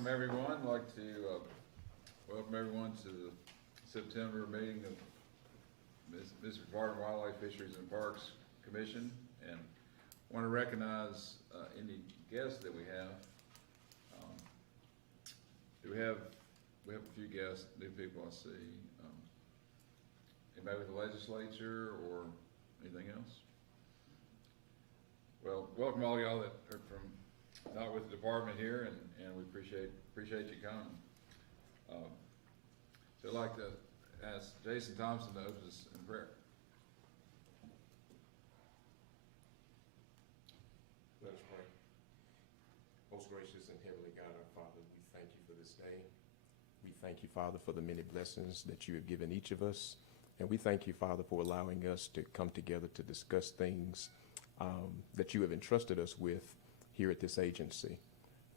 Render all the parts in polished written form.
welcome everyone. I'd like to welcome everyone to the September meeting of Mississippi Department of Wildlife, Fisheries, and Parks Commission, and want to recognize any guests that we have. We have a few guests, new people I see. Anybody with the legislature or anything else? Well, welcome all y'all that are from not with the department here, and we appreciate you coming. So I'd like to ask Jason Thompson to open us in prayer. Let us pray. Most gracious and heavenly God, our Father, we thank you for this day. We thank you, Father, for the many blessings that you have given each of us. And we thank you, Father, for allowing us to come together to discuss things that you have entrusted us with here at this agency.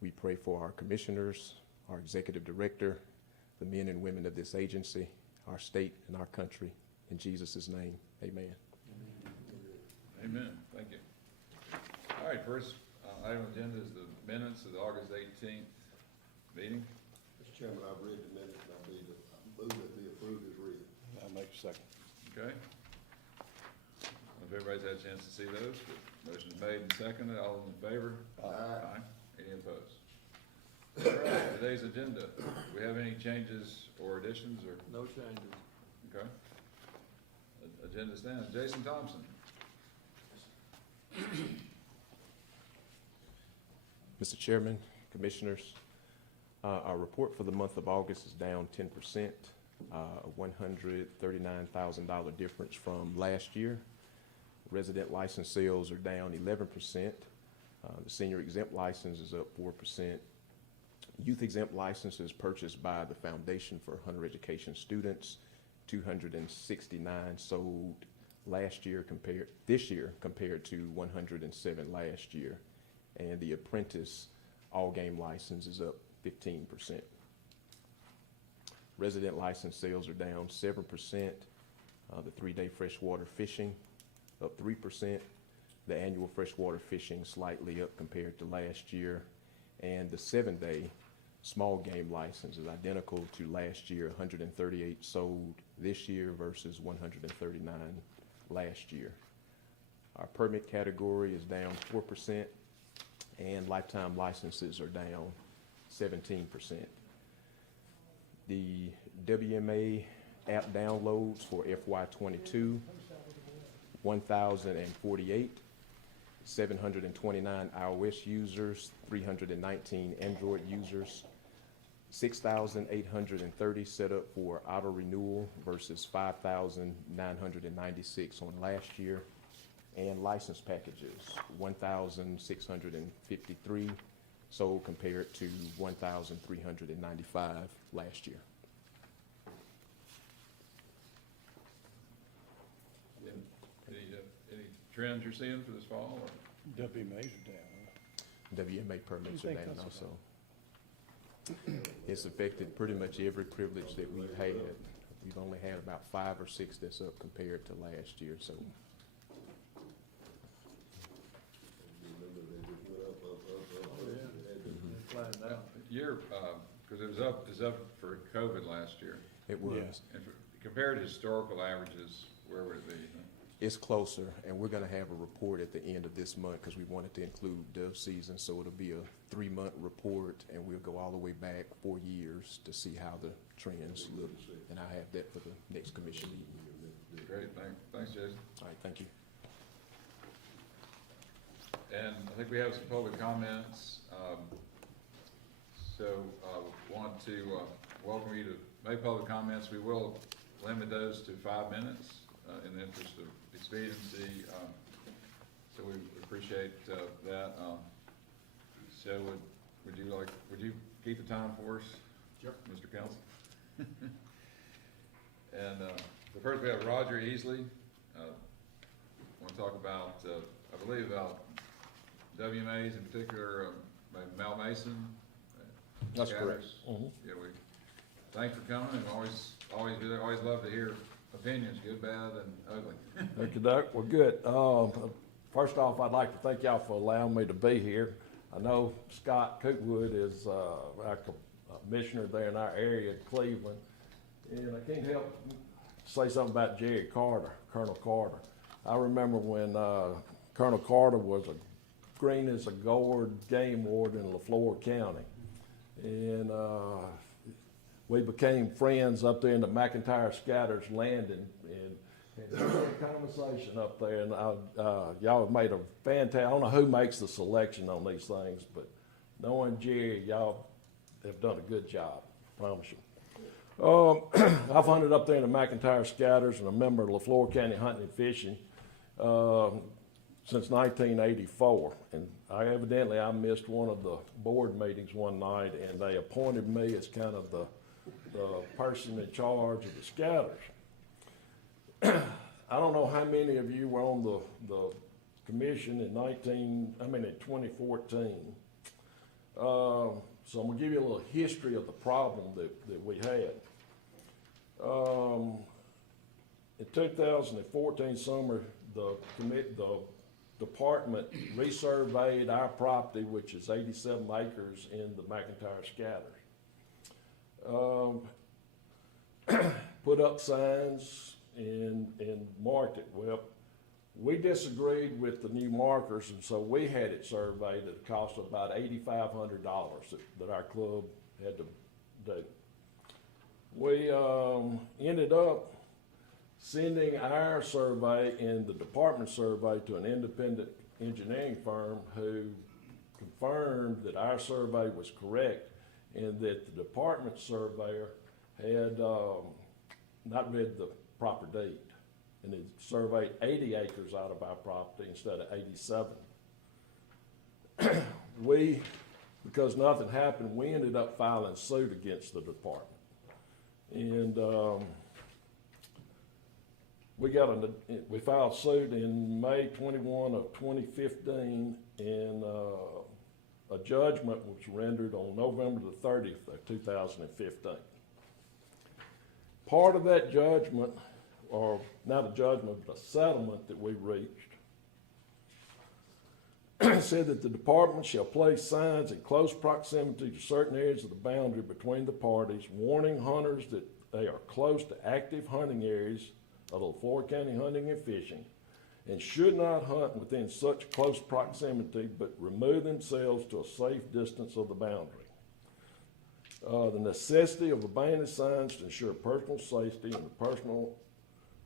We pray for our commissioners, our executive director, the men and women of this agency, our state and our country. In Jesus' name, amen. Amen. Thank you. All right, first item on the agenda is the minutes of the August 18th meeting. Mr. Chairman, I've read the minutes and I move that be approved as read. I'll make a second. Okay. If everybody's had a chance to see those, the motion is made and seconded. All in favor? Aye. Any opposed? All right, today's agenda. Do we have any changes or additions or? No changes. Okay. Agenda stands. Jason Thompson. Mr. Chairman, commissioners, our report for the month of August is down 10%, a $139,000 difference from last year. Resident license sales are down 11%. The senior exempt license is up 4%. Youth exempt licenses purchased by the Foundation for Hunter Education Students, 269 sold this year compared to 107 last year. And the apprentice all game license is up 15%. Resident license sales are down 7%. The 3-day freshwater fishing up 3%. The annual freshwater fishing slightly up compared to last year. And the 7-day small game license is identical to last year, 138 sold this year versus 139 last year. Our permit category is down 4%, and lifetime licenses are down 17%. The WMA app downloads for FY22, 1,048, 729 iOS users, 319 Android users, 6,830 set up for auto renewal versus 5,996 on last year, and license packages, 1,653 sold compared to 1,395 last year. Any trends you're seeing for this fall? Or? WMAs are down. WMA permits are think down that's also. It's affected pretty much every privilege that we've had. We've only had about 5 or 6 that's up compared to last year, so. Remember, they just went up. Oh, yeah. Flying down. Year, because it was up for COVID last year. It was. Yeah. And compared to historical averages, where would it be? It's closer, and we're gonna have a report at the end of this month because we wanted to include dove season, so it'll be a 3-month report, and we'll go all the way back 4 years to see how the trends look, and I have that for the next commission meeting. Great, thanks, Jason. All right, thank you. And I think we have some public comments. Want to welcome you to make public comments. We will limit those to 5 minutes in the interest of expediency. So we appreciate that. So would you keep the time for us? Sure. Mr. Counsel? And the first we have Roger Easley. Want to talk about, I believe about WMAs in particular, Mel Mason. That's Scatters. correct. Mm-hmm. Yeah, thanks for coming, and always love to hear opinions, good, bad, and ugly. Thank you, Doc. Well, good. First off, I'd like to thank y'all for allowing me to be here. I know Scott Cookwood is our commissioner there in our area in Cleveland, and I can't help say something about Jerry Carter, Colonel Carter. I remember when Colonel Carter was a green as a gourd game warden in LaFleur County, and we became friends up there in the McIntyre Scatters Landing, and had a great conversation up there. And y'all have made a fantastic. I don't know who makes the selection on these things, but knowing Jerry, y'all have done a good job. I promise you. I've hunted up there in the McIntyre Scatters, and a member of LaFleur County Hunting and Fishing since 1984. And I missed one of the board meetings one night, and they appointed me as kind of the person in charge of the Scatters. I don't know how many of you were on the commission in 2014. So I'm gonna give you a little history of the problem that we had. In 2014 summer, the department resurveyed our property, which is 87 acres in the McIntyre Scatters. Put up signs and marked it. Well, we disagreed with the new markers, and so we had it surveyed at a cost of about $8,500 that our club had to do. We ended up sending our survey and the department survey to an independent engineering firm who confirmed that our survey was correct and that the department surveyor had not read the proper deed, and it surveyed 80 acres out of our property instead of 87. Because nothing happened, we ended up filing suit against the department. And we filed suit in May 21 of 2015, and a judgment was rendered on November the 30th of 2015. Part of that judgment, or not a judgment, but a settlement that we reached, said that the department shall place signs in close proximity to certain areas of the boundary between the parties, warning hunters that they are close to active hunting areas of the LaFleur County Hunting and Fishing, and should not hunt within such close proximity, but remove themselves to a safe distance of the boundary. The necessity of abandoning signs to ensure personal safety and the personal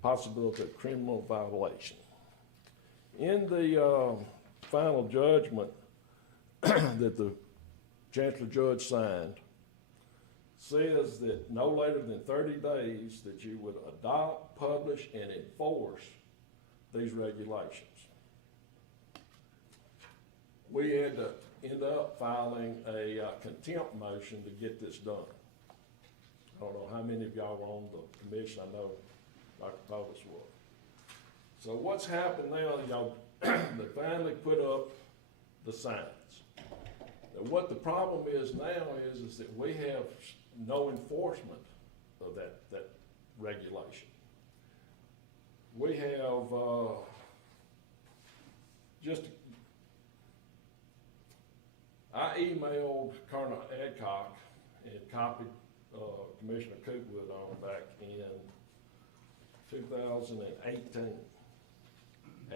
possibility of criminal violation. In the final judgment that the Chancellor Judge signed, says that no later than 30 days that you would adopt, publish, and enforce these regulations. We had to end up filing a contempt motion to get this done. I don't know how many of y'all were on the commission. I know Dr. Thomas was. So what's happened now, y'all, they finally put up the signs. Now, what the problem is now is that we have no enforcement of that regulation. We have I emailed Colonel Adcock and copied Commissioner Cookwood on back in 2018,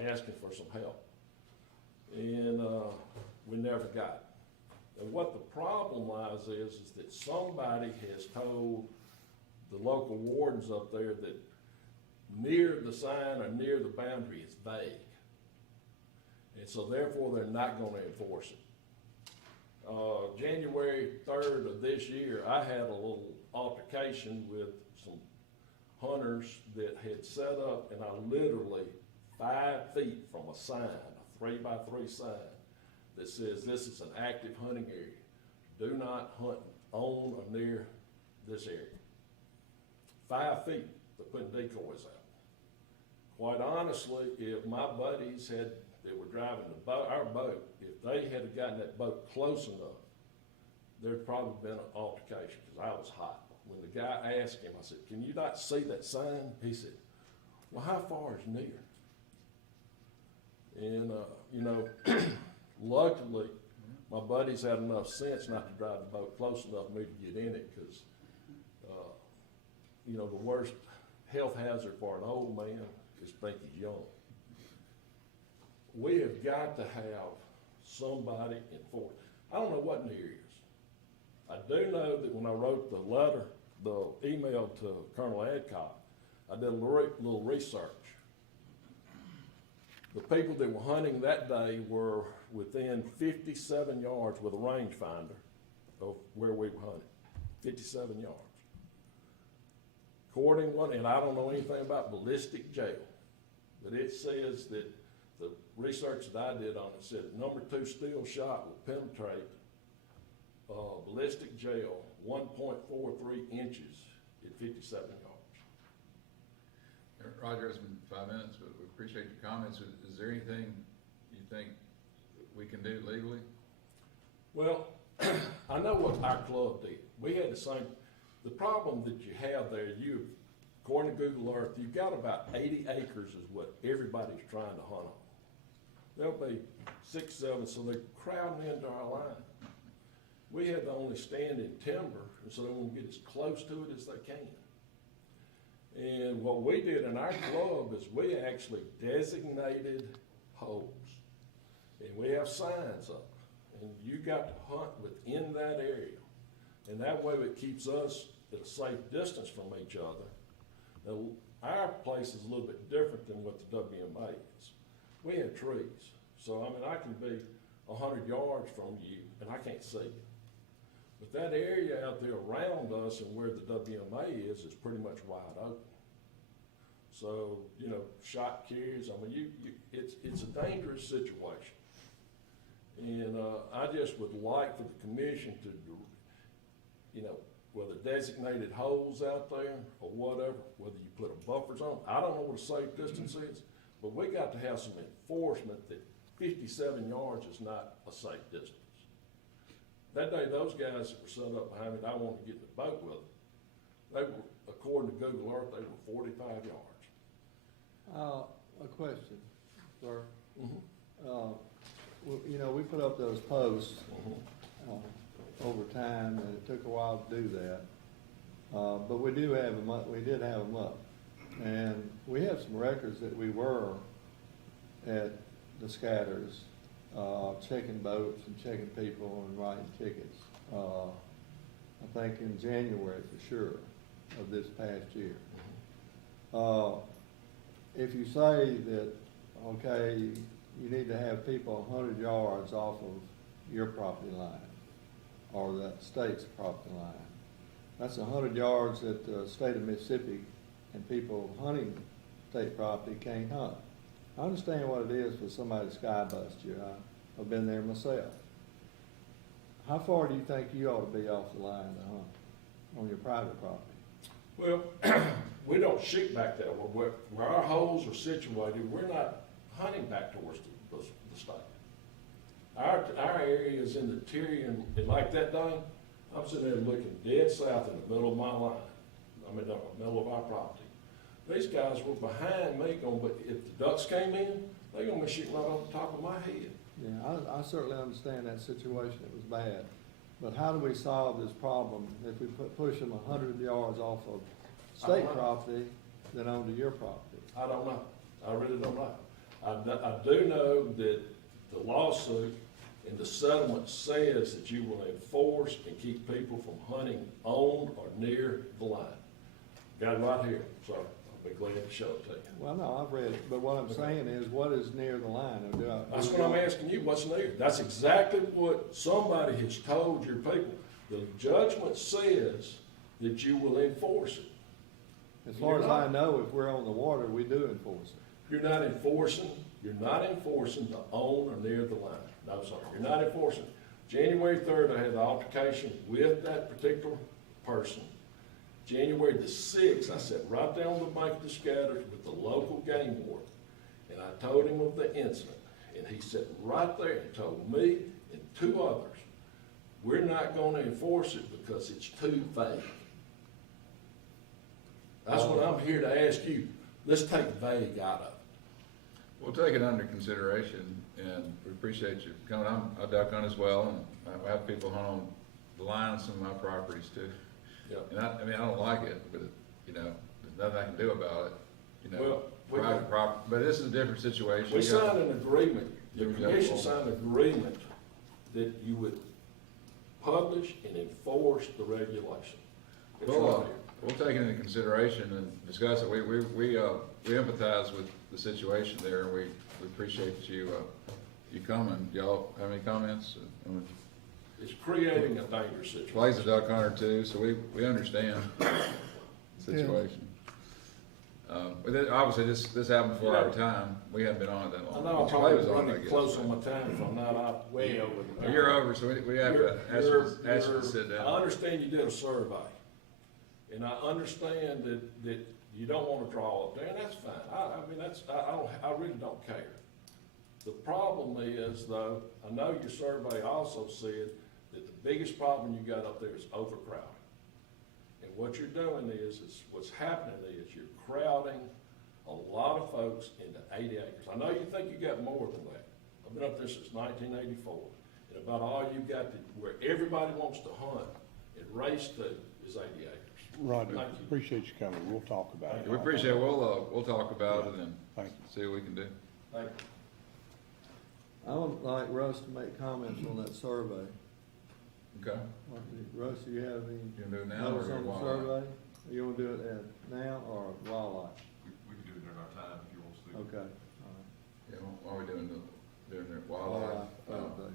asking for some help. And we never got it. And what the problem lies is that somebody has told the local wardens up there that near the sign or near the boundary is vague. And so therefore they're not going to enforce it. January 3rd of this year, I had a little altercation with some hunters that had set up, and I literally 5 feet from a sign, a 3x3 sign, that says this is an active hunting area. Do not hunt on or near this area. 5 feet, they're putting decoys out. Quite honestly, if my buddies that were driving our boat, if they had gotten that boat close enough, there'd probably been an altercation, because I was hot. When the guy asked him, I said, "Can you not see that sign?" He said, "Well, how far is near?" And, luckily, My buddies had enough sense not to drive the boat close enough for me to get in it, because, you know, the worst health hazard for an old man is think he's young. We have got to have somebody enforce. I don't know what near is. I do know that when I wrote the letter, the email to Colonel Adcock, I did a little research. The people that were hunting that day were within 57 yards with a rangefinder of where we were hunting, 57 yards. According one, and I don't know anything about ballistic gel, but it says that the research that I did on it said number 2 steel shot will penetrate ballistic gel 1.43 inches at 57 yards. Roger, it's been 5 minutes, but we appreciate your comments. Is there anything you think we can do legally? Well, I know what our club did. We had the same, the problem that you have there, according to Google Earth, you've got about 80 acres is what everybody's trying to hunt on. There'll be 6, 7, so they're crowding into our line. We had to only stand in timber, and so they want to get as close to it as they can. And what we did in our club is we actually designated holes. And we have signs up. And you got to hunt within that area. And that way it keeps us at a safe distance from each other. Now, our place is a little bit different than what the WMA is. We have trees. So, I mean, I can be 100 yards from you and I can't see you. But that area out there around us and where the WMA is pretty much wide open. So, you know, shot carries, I mean, it's a dangerous situation. And I just would like for the commission to, you know, whether designated holes out there or whatever, whether you put a buffer zone, I don't know what a safe distance is, but we got to have some enforcement that 57 yards is not a safe distance. That day, those guys that were set up behind me, I wanted to get in the boat with them. They were, according to Google Earth, they were 45 yards. A question, sir. Mm-hmm. You know, we put up those posts Mm-hmm. over time, and it took a while to do that. But we did have them up, and we have some records that we were at the scatters, checking boats and checking people and writing tickets. I think in January for sure of this past year. If you say that, okay, you need to have people 100 yards off of your property line or the state's property line, that's 100 yards that the state of Mississippi and people hunting state property can't hunt. I understand what it is for somebody to sky bust you. I've been there myself. How far do you think you ought to be off the line to hunt on your private property? Well, we don't shoot back that way. Where our holes are situated, we're not hunting back towards the state. Our area is in the interior, and like that day, I'm sitting there looking dead south in the middle of my line. I mean, the middle of our property. These guys were behind me going, but if the ducks came in, they're gonna be shooting right on the top of my head. Yeah, I certainly understand that situation. It was bad. But how do we solve this problem if we push them 100 yards off of state property than onto your property? I don't know. I really don't know. I do know that the lawsuit and the settlement says that you will enforce and keep people from hunting on or near the line. Got it right here. Sorry, I'll be glad to show it to you. Well, no, I've read it, but what I'm saying is, what is near the line? Or That's what I'm asking you, what's near? That's exactly what somebody has told your people. The judgment says that you will enforce it. As far as I know, if we're on the water, we do enforce it. You're not enforcing the on or near the line. No, sir, you're not enforcing. January 3rd, I had the altercation with that particular person. January the 6th, I sat right there on the bank of the scatters with the local game warden, and I told him of the incident. And he sat right there and told me and 2 others, we're not gonna enforce it because it's too vague. That's what I'm here to ask you. Let's take vague out of it. We'll take it under consideration, and we appreciate you coming. I duck hunt as well, and I have people hunt on the line of some of my properties too. Yeah. And I mean, I don't like it, but, you know, there's nothing I can do about it, you know. Well, we Private property, but this is a different situation. We You got- signed an agreement, the Yeah. commission signed an agreement that you would publish and enforce the regulation. It's Well, right here. we'll take it into consideration and discuss it. We empathize with the situation there, and we appreciate you coming. Y'all have any comments? It's creating a dangerous situation. Clay's a duck hunter too, so we understand the situation. But then, obviously, this happened before our time. We hadn't been on it that I long. know I'm Clay was probably on it, I running guess. close on my time if I'm not out. Way over the Well, you're over, so we have to ask you to sit I down. understand you did a survey, and I understand that you don't wanna draw up there, and that's fine. I mean, I really don't care. The problem is, though, I know your survey also said that the biggest problem you got up there is overcrowding. And what you're doing is what's happening is you're crowding a lot of folks into 80 acres. I know you think you got more than that. I've been up there since 1984, and about all you got where everybody wants to hunt and race to is 80 acres. Roger, Thank you. appreciate you coming, we'll talk about it. We appreciate it. We'll talk about it and Thank you. see what we can do. Thank you. I would like Russ to make comments on that survey. Okay? Russ, do you have any You gonna do it now or notes on the while? survey? You wanna do it now or wildlife? We can do it during our time if you want us to. Okay, all right. Yeah, while we're doing the wildlife. Okay.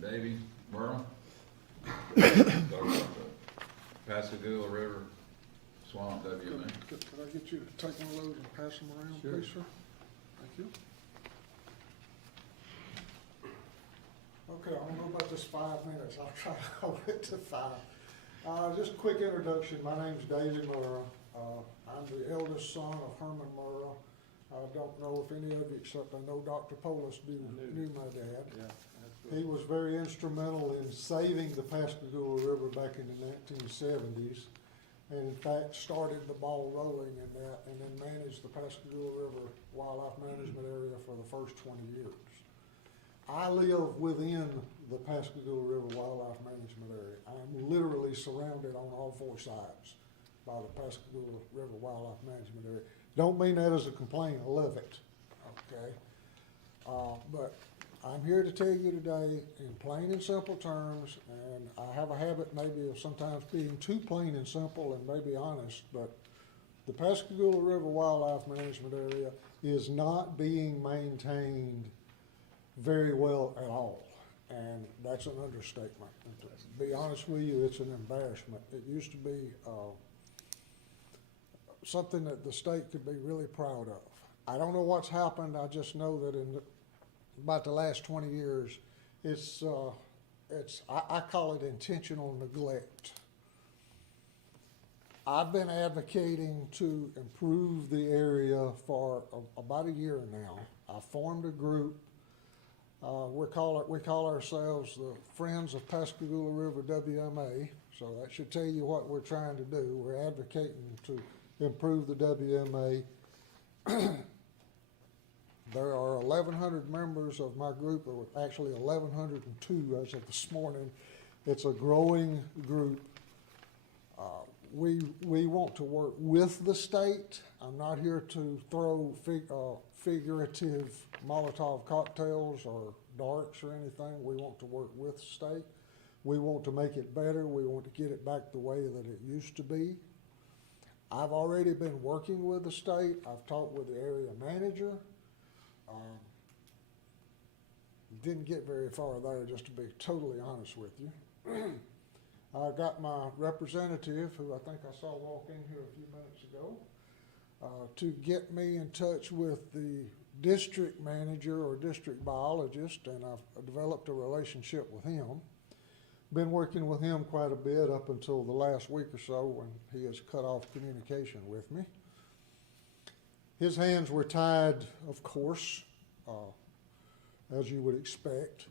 Davy Merle? Talk about the Pascagoula River Swamp WMA. Could I get you to take one of those and pass them around, Sure. please, sir? Thank you. Okay, I don't know about this 5 minutes, I'll try to hold it to 5. Just a quick introduction, my name's David Murrah. I'm the eldest son of Herman Murrah. I don't know if any of you, except I know Dr. Polis knew my dad. Yeah. He was very instrumental in saving the Pascagoula River back in the 1970s, and in fact started the ball rolling in that, and then managed the Pascagoula River Wildlife Management Area for the first 20 years. I live within the Pascagoula River Wildlife Management Area. I'm literally surrounded on all 4 sides by the Pascagoula River Wildlife Management Area. Don't mean that as a complaint, I love it, okay? But I'm here to tell you today in plain and simple terms, and I have a habit maybe of sometimes being too plain and simple and maybe honest, but the Pascagoula River Wildlife Management Area is not being maintained very well at all, and that's an understatement. And to be honest with you, it's an embarrassment. It used to be something that the state could be really proud of. I don't know what's happened, I just know that in about the last 20 years, I call it intentional neglect. I've been advocating to improve the area for about a year now. I formed a group. We call ourselves the Friends of Pascagoula River WMA. So that should tell you what we're trying to do. We're advocating to improve the WMA. There are 1,100 members of my group, or actually 1,102 as of this morning. It's a growing group. We want to work with the state. I'm not here to throw figurative Molotov cocktails or darts or anything. We want to work with the state. We want to make it better. We want to get it back the way that it used to be. I've already been working with the state. I've talked with the area manager. Didn't get very far there, just to be totally honest with you. I got my representative, who I think I saw walk in here a few minutes ago, to get me in touch with the district manager or district biologist, and I've developed a relationship with him. Been working with him quite a bit up until the last week or so when he has cut off communication with me. His hands were tied, of course, as you would expect.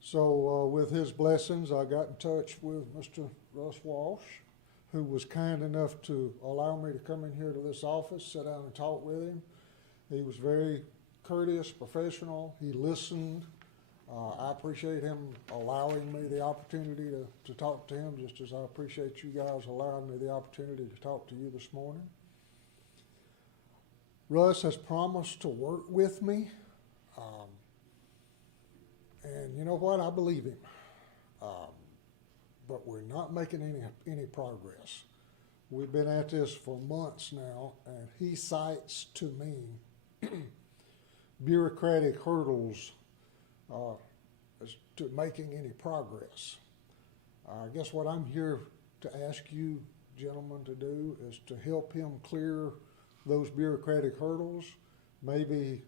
So with his blessings, I got in touch with Mr. Russ Walsh, who was kind enough to allow me to come in here to this office, sit down and talk with him. He was very courteous, professional. He listened. I appreciate him allowing me the opportunity to talk to him, just as I appreciate you guys allowing me the opportunity to talk to you this morning. Russ has promised to work with me. And you know what? I believe him. But we're not making any progress. We've been at this for months now, and he cites to me bureaucratic hurdles as to making any progress. I guess what I'm here to ask you gentlemen to do is to help him clear those bureaucratic hurdles, maybe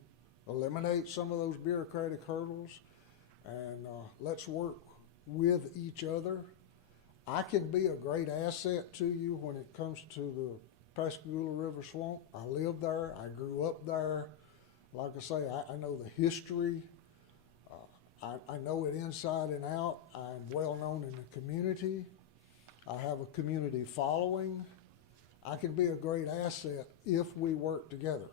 eliminate some of those bureaucratic hurdles, and let's work with each other. I can be a great asset to you when it comes to the Pascagoula River Swamp. I live there. I grew up there. Like I say, I know the history. I know it inside and out. I'm well known in the community. I have a community following. I can be a great asset if we work together.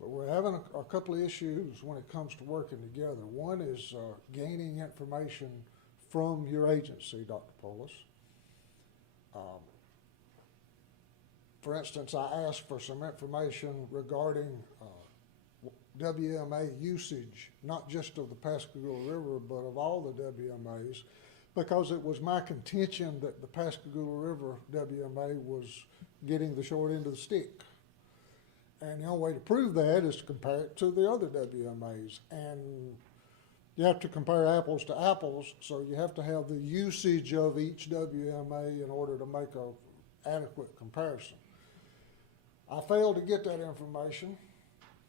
But we're having a couple of issues when it comes to working together. One is gaining information from your agency, Dr. Polis. For instance, I asked for some information regarding WMA usage, not just of the Pascagoula River, but of all the WMAs, because it was my contention that the Pascagoula River WMA was getting the short end of the stick. And the only way to prove that is to compare it to the other WMAs. And you have to compare apples to apples, so you have to have the usage of each WMA in order to make an adequate comparison. I failed to get that information.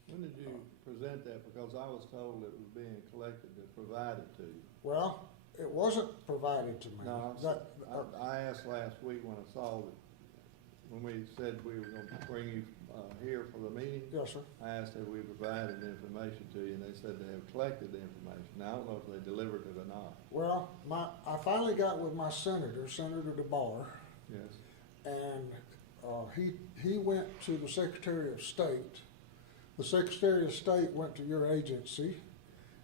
When did you present that? Because I was told it was being collected and provided to you. Well, it wasn't provided to me. No, That- I asked last week when I saw that, when we said we were gonna bring you, here for the meeting. Yes, sir. I asked if we provided the information to you, and they said they have collected the information. Now, I don't know if they delivered it or not. Well, I finally got with my senator, Senator DeBar, Yes. and he went to the Secretary of State. The Secretary of State went to your agency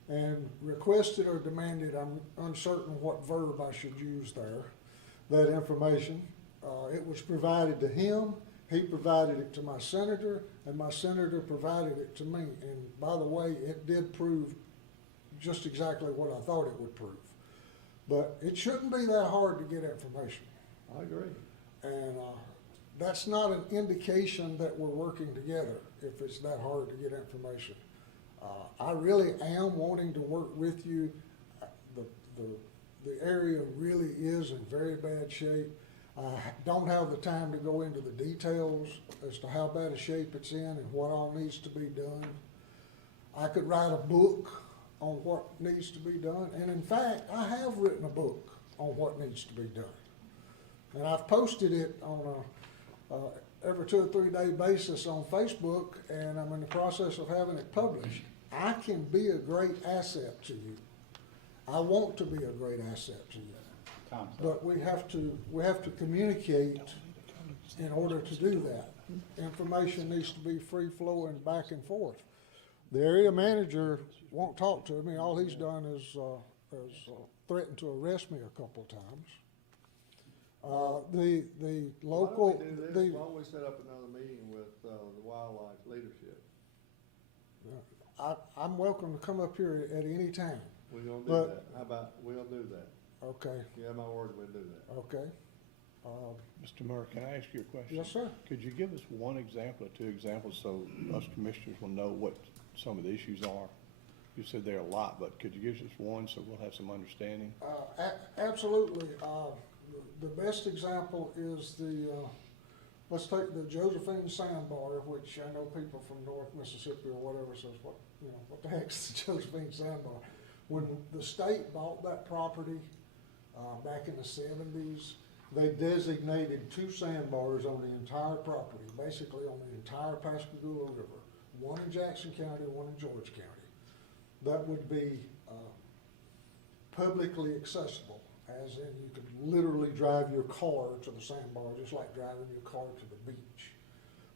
and requested or demanded, I'm uncertain what verb I should use there, that information. It was provided to him, he provided it to my senator, and my senator provided it to me. And by the way, it did prove just exactly what I thought it would prove. But it shouldn't be that hard to get information. I agree. And that's not an indication that we're working together if it's that hard to get information. I really am wanting to work with you. The area really is in very bad shape. I don't have the time to go into the details as to how bad a shape it's in and what all needs to be done. I could write a book on what needs to be done, and in fact, I have written a book on what needs to be done. And I've posted it on every 2 or 3 day basis on Facebook, and I'm in the process of having it published. I can be a great asset to you. I want to be a great asset to you. But we have to communicate in order to do that. Information needs to be free flowing back and forth. The area manager won't talk to me. All he's done is threatened to arrest me a couple of times. The local, Why don't we do this? Why don't we set up another meeting with the wildlife leadership? I'm welcome to come up here at any time. We're gonna do But- that. How about, we'll do that. Okay, You have my word, we'll do that. okay. Mr. Murray, can I ask you a question? Yes, sir. Could you give us one example or two examples so us commissioners will know what some of the issues are? You said there are a lot, but could you give us one so we'll have some understanding? Absolutely. The best example is let's take the Josephine Sandbar, which I know people from North Mississippi or whatever says, what the heck's the Josephine Sandbar? When the state bought that property back in the 70s, they designated 2 sandbars on the entire property, basically on the entire Pascagoula River, one in Jackson County, one in George County. That would be publicly accessible, as in you could literally drive your car to the sandbar, just like driving your car to the beach.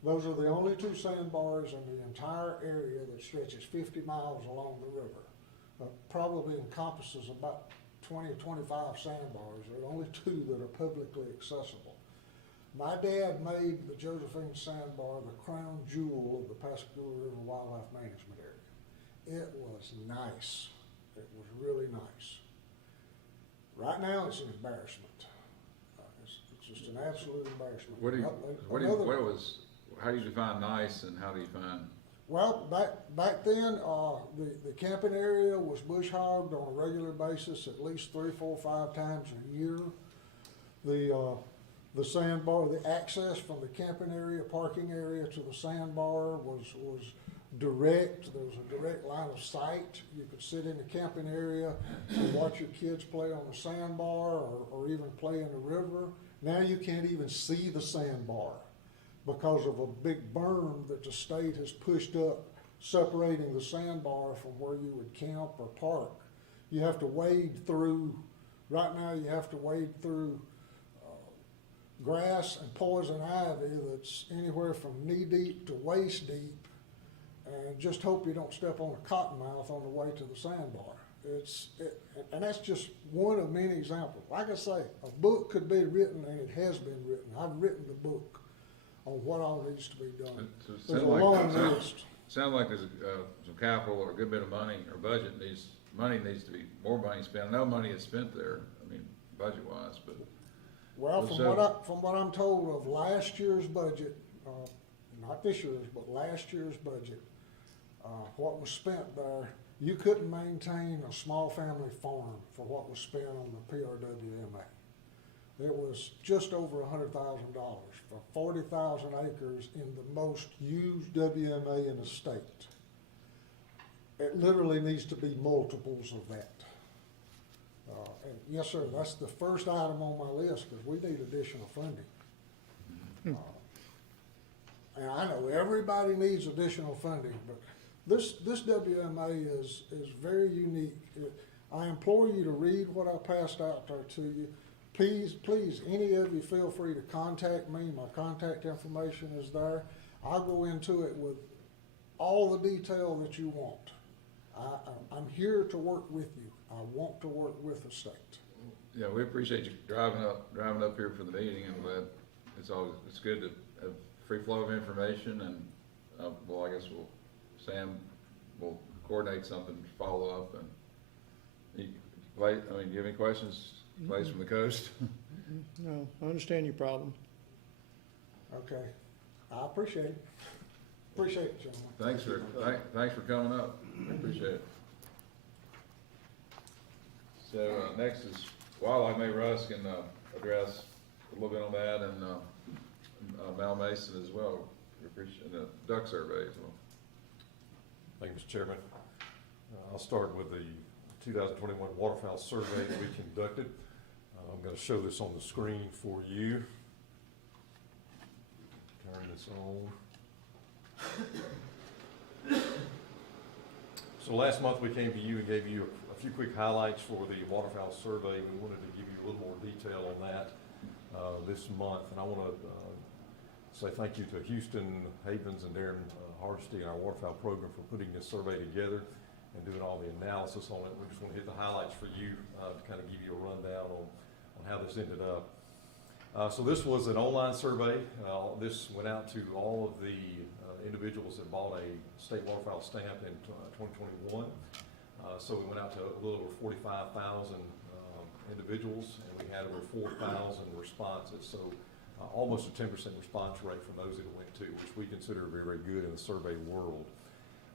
Those are the only two sandbars in the entire area that stretches 50 miles along the river. Probably encompasses about 20 or 25 sandbars. There are only two that are publicly accessible. My dad made the Josephine Sandbar the crown jewel of the Pascagoula River Wildlife Management Area. It was nice. It was really nice. Right now, it's an embarrassment. It's just an absolute embarrassment. How do you define nice and how do you define? Well, back then, the camping area was bush hogged on a regular basis, at least 3, 4, 5 times a year. The sandbar, the access from the camping area, parking area to the sandbar was direct. There was a direct line of sight. You could sit in the camping area and watch your kids play on the sandbar or even play in the river. Now you can't even see the sandbar because of a big berm that the state has pushed up, separating the sandbar from where you would camp or park. You have to wade through, right now you have to wade through grass and poison ivy that's anywhere from knee deep to waist deep, and just hope you don't step on a cottonmouth on the way to the sandbar. And that's just one of many examples. Like I say, a book could be written, and it has been written. I've written the book on what all needs to be done. There's a long list. Sounds like there's some capital or a good bit of money or money needs to be, more money spent. I know money is spent there, I mean, budget-wise, but. Well, from what I'm told of last year's budget, not this year's, but last year's budget, what was spent there, you couldn't maintain a small family farm for what was spent on the PRWMA. It was just over $100,000 for 40,000 acres in the most used WMA in the state. It literally needs to be multiples of that. And yes, sir, that's the first item on my list, because we need additional funding. And I know everybody needs additional funding, but this WMA is very unique. I implore you to read what I passed out there to you. Please, any of you feel free to contact me. My contact information is there. I'll go into it with all the detail that you want. I'm here to work with you. I want to work with the state. Yeah, we appreciate you driving up here for the meeting, and it's good to have free flow of information, and well, I guess Sam will coordinate something to follow up. And do you have any questions? Clays from the coast. No, I understand your problem. Okay, I appreciate it. Appreciate it, gentlemen. Thanks for coming up. I appreciate it. So next is wildlife. May Russ can address a little bit on that, and Mal Mason as well. We appreciate the duck survey as well. Thank you, Mr. Chairman. I'll start with the 2021 waterfowl survey that we conducted. I'm going to show this on the screen for you. Turn this on. So last month we came to you and gave you a few quick highlights for the waterfowl survey. We wanted to give you a little more detail on that this month. And I want to say thank you to Houston Havens and Darren Hardesty and our waterfowl program for putting this survey together and doing all the analysis on it. We just want to hit the highlights for you to kind of give you a rundown on how this ended up. So this was an online survey. This went out to all of the individuals that bought a state waterfowl stamp in 2021. So we went out to a little over 45,000 individuals, and we had over 4,000 responses. So almost a 10% response rate from those that it went to, which we consider very, very good in the survey world.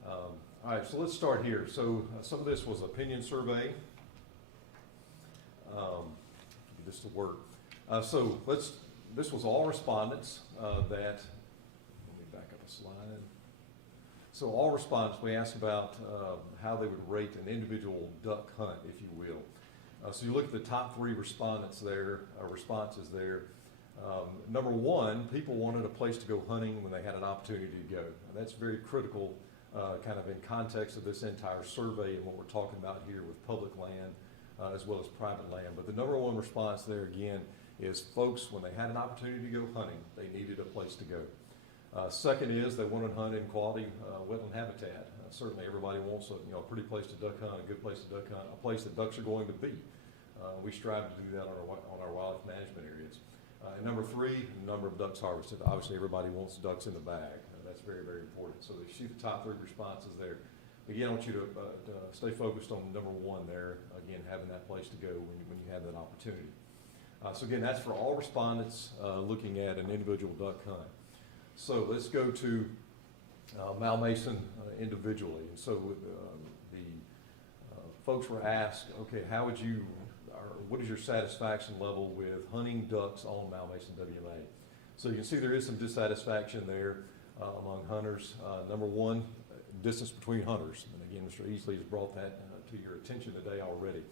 All right, so let's start here. So some of this was opinion survey. This to work. So this was all respondents that, let me back up a slide. So all respondents, we asked about how they would rate an individual duck hunt, if you will. So you look at the top 3 respondents there, responses there. Number 1, people wanted a place to go hunting when they had an opportunity to go. And that's very critical kind of in context of this entire survey and what we're talking about here with public land as well as private land. But the number 1 response there again is folks, when they had an opportunity to go hunting, they needed a place to go. Second is they want to hunt in quality wetland habitat. Certainly everybody wants a pretty place to duck hunt, a good place to duck hunt, a place that ducks are going to be. We strive to do that on our wildlife management areas. And number three, the number of ducks harvested. Obviously everybody wants ducks in the bag. That's very, very important. So they see the top three responses there. Again, I want you to stay focused on number one there, again, having that place to go when you have that opportunity. So again, that's for all respondents looking at an individual duck hunt. So let's go to Mal Mason individually. And so the folks were asked, okay, how would you, or what is your satisfaction level with hunting ducks on Mal Mason WMA? So you can see there is some dissatisfaction there among hunters. Number one, distance between hunters. And again, Mr. Easley has brought that to your attention today already.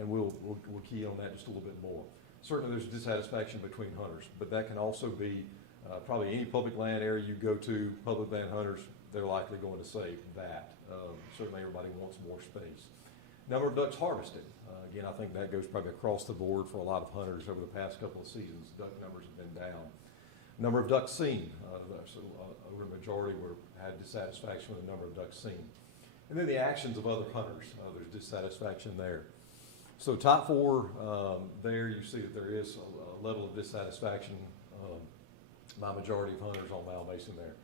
And we'll key on that just a little bit more. Certainly there's dissatisfaction between hunters, but that can also be probably any public land area you go to, public land hunters, they're likely going to say that. Certainly everybody wants more space. Number of ducks harvested. Again, I think that goes probably across the board for a lot of hunters over the past couple of seasons. Duck numbers have been down. Number of ducks seen. So over a majority had dissatisfaction with the number of ducks seen. And then the actions of other hunters. There's dissatisfaction there. So top four, there you see that there is a level of dissatisfaction by majority of hunters on Mal Mason there.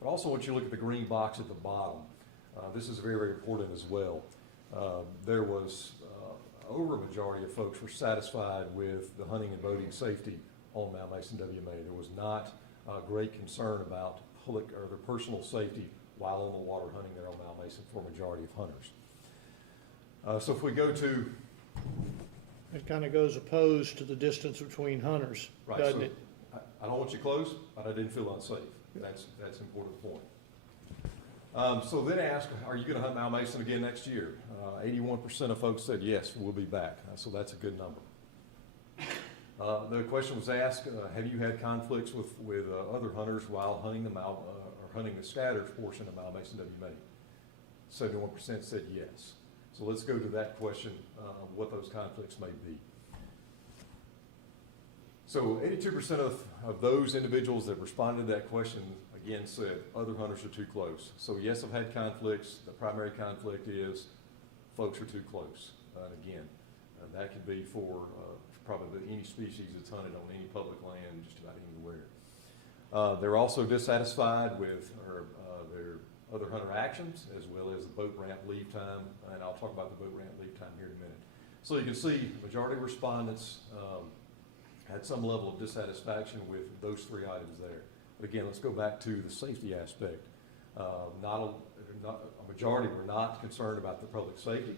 But also once you look at the green box at the bottom, this is very, very important as well. There was over a majority of folks were satisfied with the hunting and boating safety on Mal Mason WMA. There was not great concern about public or their personal safety while on the water hunting there on Mal Mason for a majority of hunters. So if we go to It kind of goes opposed to the distance between hunters, right, doesn't so it? I don't want you close, but I didn't feel unsafe. That's an important point. So then ask, are you going to hunt Mal Mason again next year? 81% of folks said yes, we'll be back. So that's a good number. The question was asked, have you had conflicts with other hunters while hunting the or hunting the scatters portion of Mal Mason WMA? 71% said yes. So let's go to that question, what those conflicts may be. So 82% of those individuals that responded to that question, again, said other hunters are too close. So yes, I've had conflicts. The primary conflict is folks are too close. Again, that could be for probably any species that's hunted on any public land, just about anywhere. They're also dissatisfied with their other hunter actions, as well as the boat ramp leave time, and I'll talk about the boat ramp leave time here in a minute. So you can see the majority of respondents had some level of dissatisfaction with those three items there. But again, let's go back to the safety aspect. A majority were not concerned about the public safety.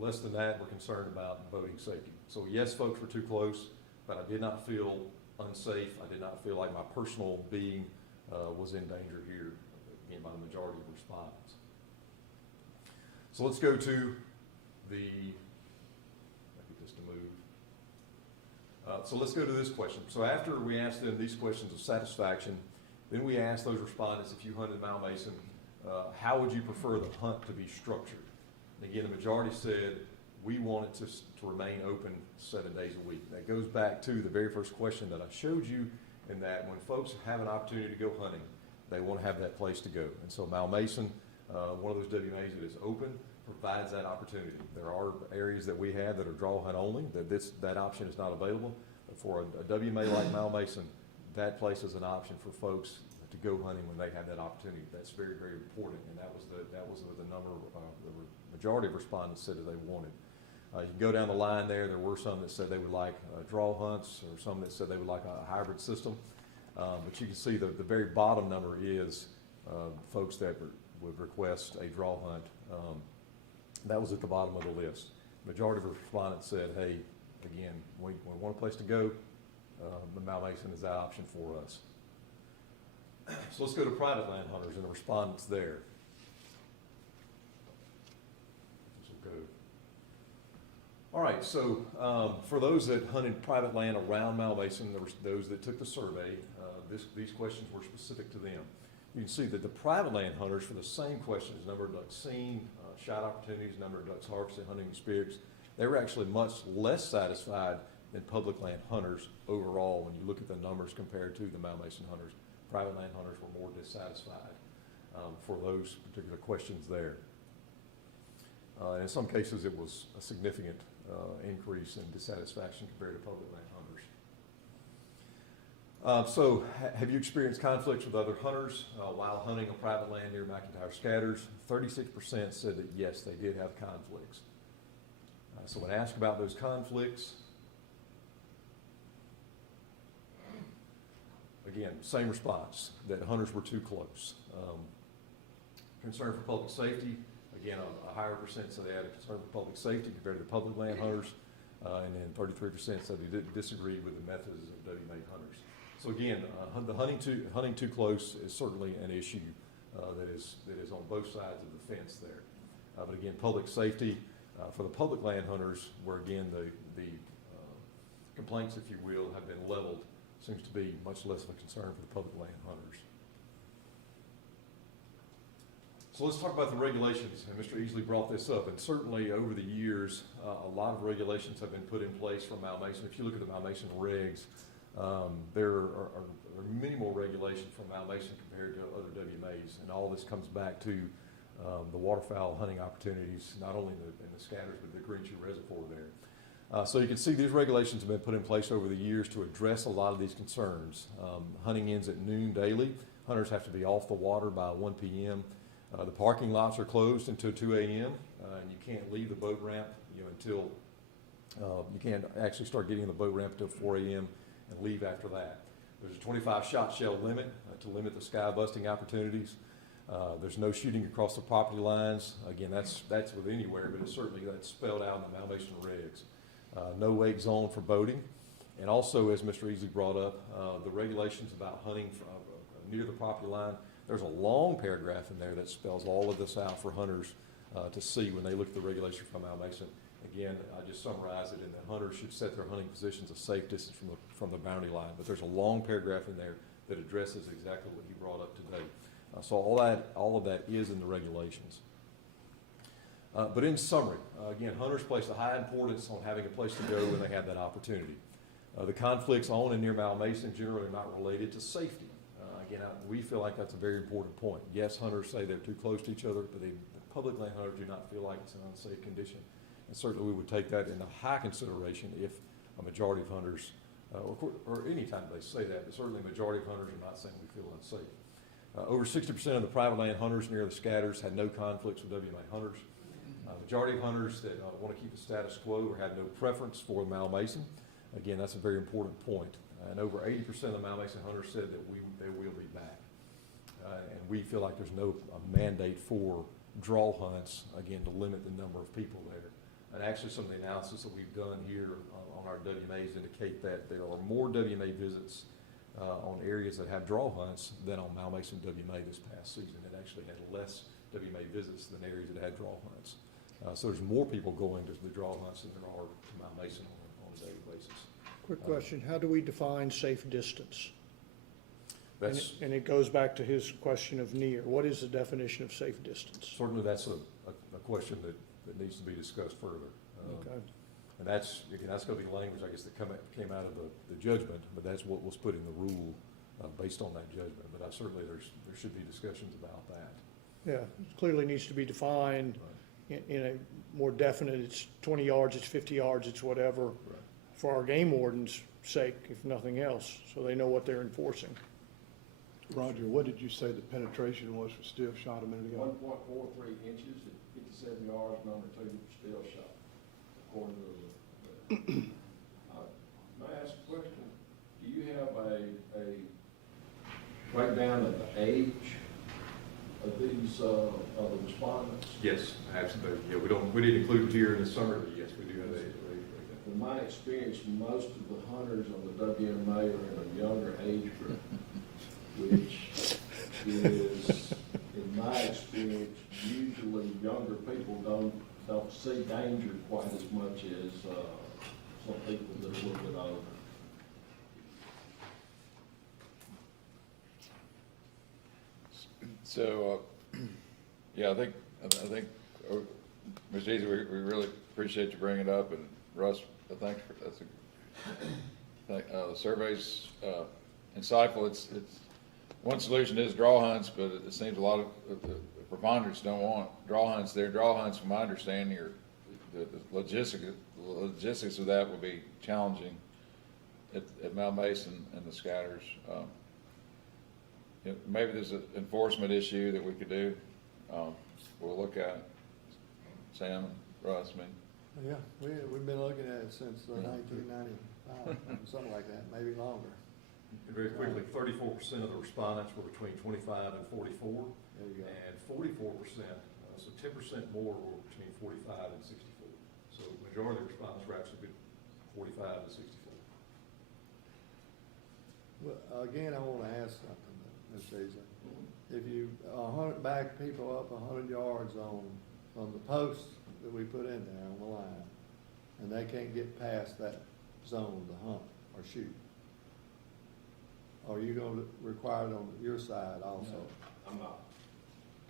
Less than that were concerned about boating safety. So yes, folks were too close, but I did not feel unsafe. I did not feel like my personal being was in danger here, again, by the majority of respondents. So let's go to maybe just to move. So let's go to this question. So after we asked them these questions of satisfaction, then we asked those respondents, if you hunted Mal Mason, how would you prefer the hunt to be structured? And again, the majority said, we want it to remain open 7 days a week. That goes back to the very first question that I showed you, in that when folks have an opportunity to go hunting, they want to have that place to go. And so Mal Mason, one of those WMAs that is open, provides that opportunity. There are areas that we have that are draw hunt only, that option is not available. But for a WMA like Mal Mason, that place is an option for folks to go hunting when they have that opportunity. That's very, very important, and that was the number, the majority of respondents said that they wanted. You can go down the line there. There were some that said they would like draw hunts, or some that said they would like a hybrid system. But you can see the very bottom number is folks that would request a draw hunt. That was at the bottom of the list. Majority of respondents said, hey, again, we want a place to go. The Mal Mason is that option for us. So let's go to private land hunters and the respondents there. All right, so for those that hunted private land around Mal Mason, there were those that took the survey. These questions were specific to them. You can see that the private land hunters, for the same questions, number of ducks seen, shot opportunities, number of ducks harvested, hunting experience, they were actually much less satisfied than public land hunters overall. When you look at the numbers compared to the Malmason hunters, private land hunters were more dissatisfied for those particular questions there. In some cases, it was a significant increase in dissatisfaction compared to public land hunters. So have you experienced conflicts with other hunters while hunting on private land near McIntyre scatters? 36% said that yes, they did have conflicts. So when asked about those conflicts, again, same response, that hunters were too close. Concern for public safety, again, a higher percent said they had a concern for public safety compared to the public land hunters, and then 33% said they disagreed with the methods of WMA hunters. So again, the hunting too close is certainly an issue that is on both sides of the fence there. But again, public safety for the public land hunters, where again the complaints, if you will, have been leveled, seems to be much less of a concern for the public land hunters. So let's talk about the regulations, and Mr. Easley brought this up, and certainly over the years, a lot of regulations have been put in place from Malmason. If you look at the Malmason regs, there are many more regulations from Malmason compared to other WMAs, and all this comes back to the waterfowl hunting opportunities, not only in the scatters, but the Green Shoe Reservoir there. So you can see these regulations have been put in place over the years to address a lot of these concerns. Hunting ends at noon daily. Hunters have to be off the water by 1 p.m. The parking lots are closed until 2 a.m. And you can't leave the boat ramp until you can't actually start getting in the boat ramp until 4 a.m. and leave after that. There's a 25 shot shell limit to limit the sky busting opportunities. There's no shooting across the property lines. Again, that's with anywhere, but that's spelled out in the Malmason regs. No wake zone for boating. And also, as Mr. Easley brought up, the regulations about hunting near the property line, there's a long paragraph in there that spells all of this out for hunters to see when they look at the regulation from Malmason. Again, I just summarize it in that hunters should set their hunting positions a safe distance from the boundary line. But there's a long paragraph in there that addresses exactly what he brought up today. So all of that is in the regulations. But in summary, again, hunters place a high importance on having a place to go when they have that opportunity. The conflicts on and near Malmason generally are not related to safety. Again, we feel like that's a very important point. Yes, hunters say they're too close to each other, but the public land hunters do not feel like it's an unsafe condition. And certainly we would take that into high consideration if a majority of hunters, or any time they say that, but certainly a majority of hunters are not saying we feel unsafe. Over 60% of the private land hunters near the scatters had no conflicts with WMA hunters. Majority of hunters that want to keep the status quo or have no preference for Malmason. Again, that's a very important point. And over 80% of the Malmason hunters said that they will be back. And we feel like there's no mandate for draw hunts, again, to limit the number of people there. And actually some of the analysis that we've done here on our WMAs indicate that there are more WMA visits on areas that have draw hunts than on Malmason WMA this past season. It actually had less WMA visits than areas that had draw hunts. So there's more people going to the draw hunts than there are to Malmason on a daily basis. Quick question, how do we define safe distance? And it goes back to his question of near. What is the definition of safe distance? Certainly that's a question that needs to be discussed further. Okay. And that's going to be language, I guess, that came out of the judgment, but that's what was put in the rule based on that judgment. But certainly there should be discussions about that. Yeah, it clearly needs to be defined in a more definite, it's 20 yards, it's 50 yards, it's whatever, Right. for our game warden's sake, if nothing else, so they know what they're enforcing. Roger, what did you say the penetration was for still shot a minute ago? 1.43 inches at 57 yards, number 2 still shot, according to the, may I ask a question? Do you have a breakdown of the age of these, of the respondents? Yes, absolutely. Yeah, we didn't include it here in the summary, but yes, we do have a In my experience, most of the hunters on the WMA are in a younger age group, which is, in my experience, usually younger people don't see danger quite as much as some people that are a little bit older. So, yeah, I think, Mr. Easy, we really appreciate you bringing it up, and Russ, thanks for, that's The survey's insightful. It's one solution is draw hunts, but it seems a lot of the preponderance don't want draw hunts. Their draw hunts, from my understanding, are the logistics of that would be challenging at Mount Mason and the scatters. Maybe there's an enforcement issue that we could do. We'll look at. Sam, Russ, I mean. Yeah, we've been looking at it since 1995, something like that, maybe longer. And very quickly, 34% of the respondents were between 25 and 44. There you go. And 44%, so 10% more were between 45 and 64. So the majority of the respondents were actually 45 to 64. Well, again, I want to ask something, Mr. Easley. If you back people up 100 yards on the posts that we put in there on the line, and they can't get past that zone to hunt or shoot, are you going to require it on your side also? No, I'm not,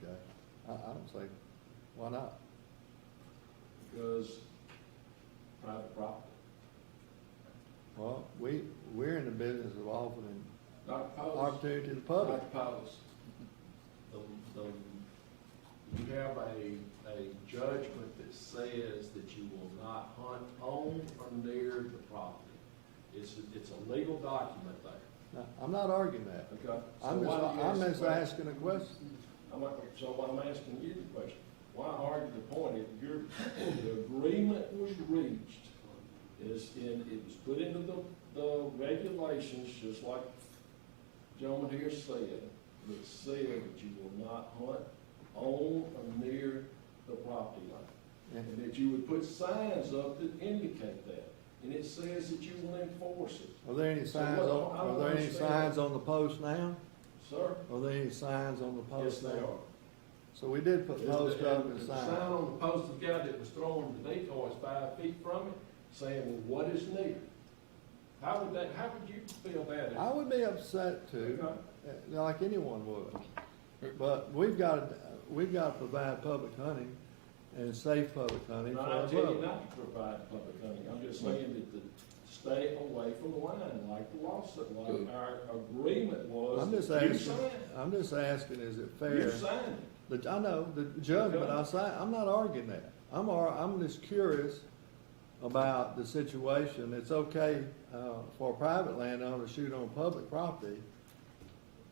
Okay, I don't see, why not? because private property, Well, we're in the business of offering not opposed. opportunity to the public. Not opposed. You have a judgment that says that you will not hunt on or near the property. It's a legal document there. Now, I'm not arguing that. Okay? I'm just asking a question. So I'm asking you the question. Why argue the point if the agreement was reached, it was put into the regulations, just like the gentleman here said, that said that you will not hunt on or near the property line. And that you would put signs up that indicate that. And it says that you will enforce it. Are there any So signs what- I on, don't are there any understand. signs on the post now? Sir? Are there any signs on the Yes, post they now? are. So we did put post up and The signs. sign on the post of the guy that was throwing the decoys 5 feet from it, saying, well, what is near? How would you feel about it? I would be upset too, Okay. like anyone would. But we've got to provide public hunting and safe public hunting No, for I our tell you public. not to provide public hunting, I'm just saying that stay away from the line, like the law said, like our agreement was. I'm just that you asking, signed. is it You fair? signed it. I know, the judgment, Okay. I'm not arguing that. I'm just curious about the situation. It's okay, for a private landowner to shoot on public property,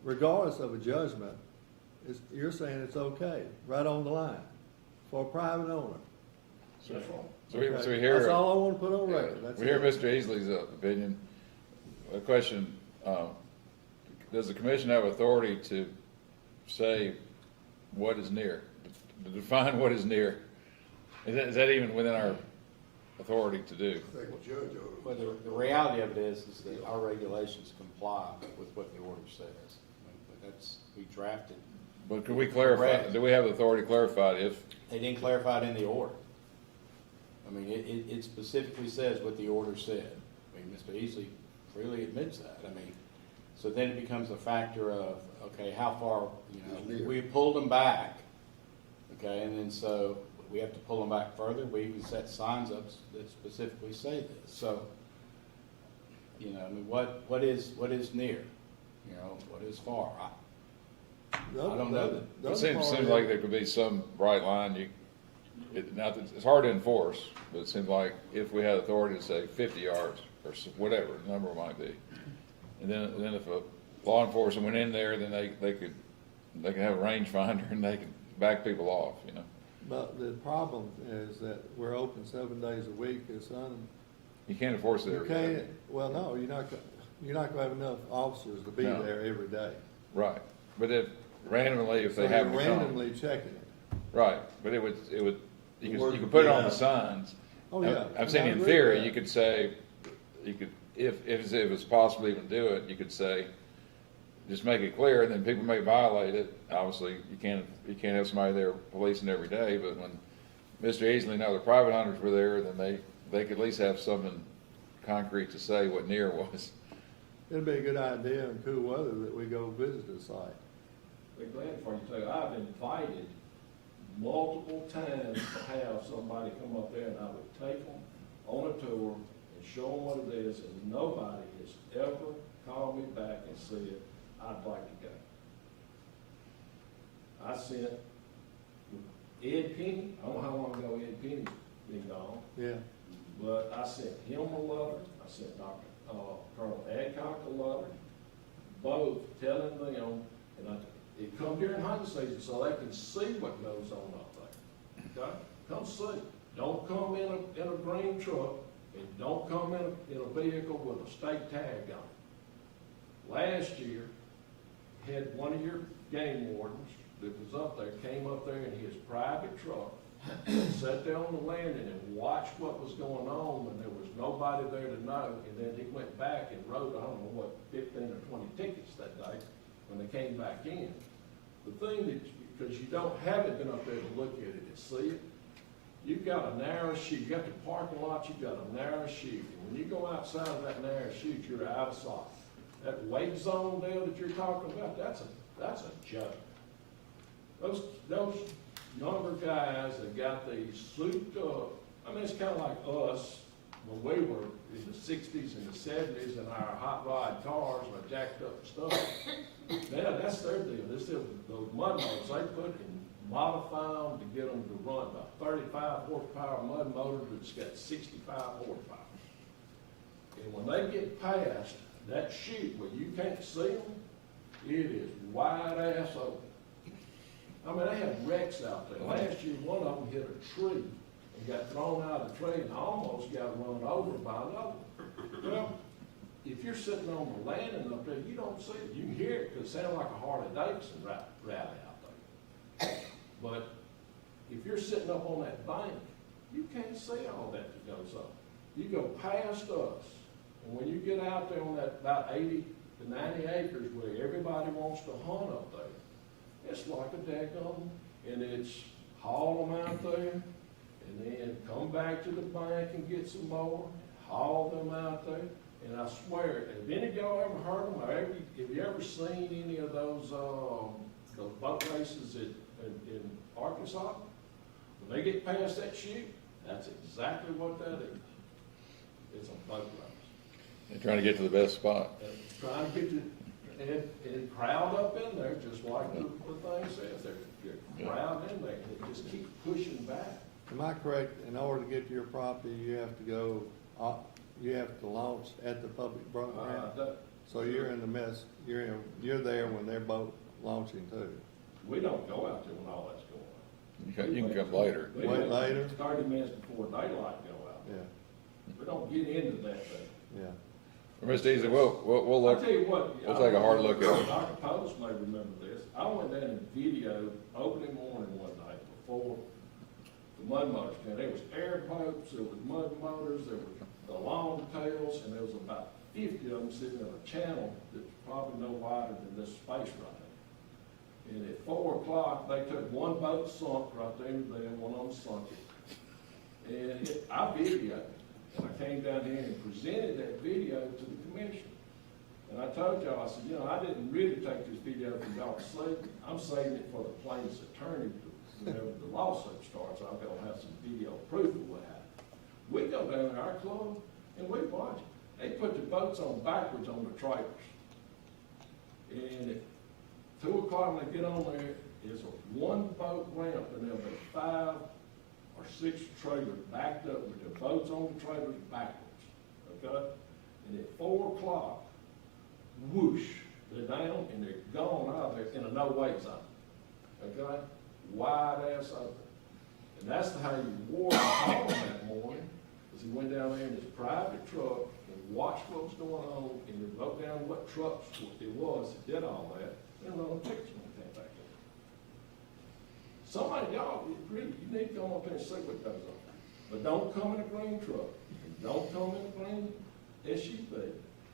regardless of a judgment. You're saying it's okay, right on the line, for a private owner. That's right. So we Okay? hear. That's all I want to put on record. That's We hear it. Mr. Easley's opinion. A question, does the commission have authority to say what is near, to define what is near? Is that even within our authority to do? I think the judge ought Well, the reality of it is that our regulations comply with what the order says. I mean, but that's, we drafted, But could we clarify, Correct. do we have the authority to clarify if, they didn't clarify it in the order. I mean, it specifically says what the order said. I mean, Mr. Easley freely admits that. I mean, so then it becomes a factor of, okay, how far, It's near. we pulled them back, okay, and then so we have to pull them back further. We even set signs up that specifically say this. So, I mean, what is near? What is far? I don't know that. The it other seems part like is- there could be some bright line, it's hard to enforce, but it seems like if we had authority to say 50 yards, or whatever the number might be, and then if a law enforcement went in there, then they could have a rangefinder and they could back people off, But the problem is that we're open 7 days a week. You can't enforce it You every day. can't, well, no, you're not going to have enough officers to be No. there every day. Right, but if randomly, if So they you're happen to come. randomly checking it. Right, but it would, you Word could would put it get on the out. signs. Oh, yeah. I'm saying I in agree with theory, that. you could say, if it's possible to even do it, you could say, just make it clear, and then people may violate it. Obviously, you can't have somebody there policing every day, but when Mr. Easley and other private hunters were there, then they could at least have something concrete to say what near was. It'd be a good idea in cool weather that we go visit the site. Be glad for you too. I've invited multiple times to have somebody come up there, and I would take them on a tour and and show them what it is, and nobody has ever called me back and said, I'd like to go. I sent Ed Penny, I don't know how long ago Ed Penny's been gone, Yeah, but I sent him a letter, I sent Dr. Colonel Adcock a letter, both telling them, and it come during hunting season so they can see what goes on up there, okay? Come see. Don't come in a green truck, and don't come in a vehicle with a state tag on it. Last year, had one of your game wardens that was up there, came up there in his private truck, sat there on the landing and watched what was going on when there was nobody there to know, and then he went back and wrote, I don't know what, 15 or 20 tickets that day when they came back in. The thing that, because you haven't been up there to look at it and see it, you've got a narrow chute, you got the parking lot, you've got a narrow chute, and when you go outside of that narrow chute, you're out of sight. That wait zone deal that you're talking about, that's a joke. Those younger guys that got these souped up, I mean, it's kind of like us when we were in the 60s and the 70s in our hot rod cars and our jacked up stuff. Now, that's their deal. This is those mud motors, they put and modify them to get them to run about 35 horsepower mud motor that's got 65 horsepower. And when they get past that chute where you can't see them, it is wide ass open. I mean, they have wrecks out there. Last year, one of them hit a tree and got thrown out of the tree and almost got run over by another one. Well, if you're sitting on the landing up there, you don't see it. You can hear it because it sounds like a Harley-Davidson rally out there. But if you're sitting up on that bank, you can't see all that goes up. You go past us, and when you get out there on that about 80 to 90 acres where everybody wants to hunt up there, it's like a daggone, and it's haul them out there, and then come back to the bank and get some more, haul them out there, and I swear, have any of y'all ever heard them, or have you ever seen any of those boat races in Arkansas? When they get past that chute, that's exactly what that is. It's a boat race. They're trying to get to the best spot. Trying to get to, and crowd up in there, just like the thing says, they're crowded in there, and it just keeps pushing back. am I correct, in order to get to your property, you have to go, you have to launch at the public boat ramp? So you're in the mess, you're there when they're boat launching too? We don't go out there when all that's going on. You can come later. Wait later? 30 minutes before daylight go out. Yeah, We don't get into that thing. yeah. Mr. Easy, we'll I'll look, tell you what. we'll take a hard look at it. Dr. Post may remember this. I went down and videoed opening morning one night before the mud motors came. There was air boats, there was mud motors, there was the long tails, and there was about 50 of them sitting in a channel that's probably no wider than this space right here. And at 4 o'clock, they took one boat sunk right there, and one of them sunk it. And I videoed it. And I came down here and presented that video to the commission. And I told y'all, I said, I didn't really take this video for y'all to see. I'm saving it for the plaintiff's attorney. Whenever the lawsuit starts, I'm going to have some video proof of what happened. We go down to our club and we watch it. They put the boats on backwards on the trailers. And at 2 o'clock when they get on there, it's a one boat ramp and there'll be 5 or 6 trailers backed up with the boats on the trailers backwards, okay? And at 4 o'clock, whoosh, they're down and they're gone out of there in a no-wait zone, okay? Wide ass open. And that's how you wore home that morning, is he went down there in his private truck and watched what was going on and he wrote down what trucks it was that did all that and wrote tickets when he came back in. Somebody, y'all, you need to come up here and see what goes on. But don't come in a green truck, and don't come in a green SUV,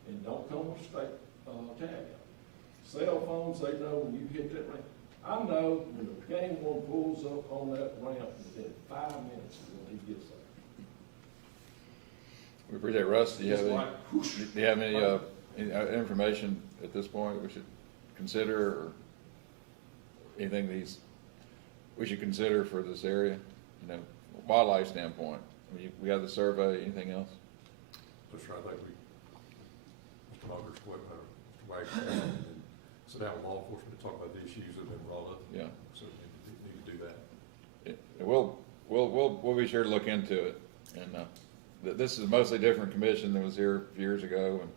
and don't come with a state tag on. Cell phones, they know when you hit that ramp. I know when the game one pulls up on that ramp within 5 minutes when he gets there. We appreciate it. Russ, do you It's have any, like whoosh. do you have any information at this point we should consider, or anything we should consider for this area, wildlife standpoint? I mean, we have the survey, anything else? Just try to think Mr. Munger's, Mr. Wagner, and then sit down with law enforcement to talk about the issues that have been brought up. Yeah. So we need to do that. We'll be sure to look into it. And this is a mostly different commission than was here years ago, and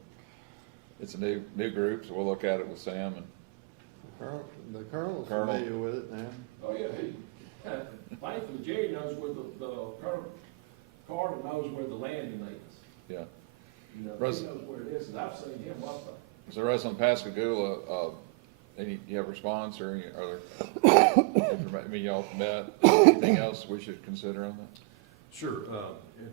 it's a new group, so we'll look at it with Sam and. The colonel's Colonel. familiar with it now. Oh, yeah, thankfully Jerry knows where Carter knows where the landing is. Yeah. You know, Russ- he knows where it is, and I've seen him up there. So Russ, on Pascagoula, you have a response or any other information, I mean, y'all met, anything else we should consider on that? Sure, and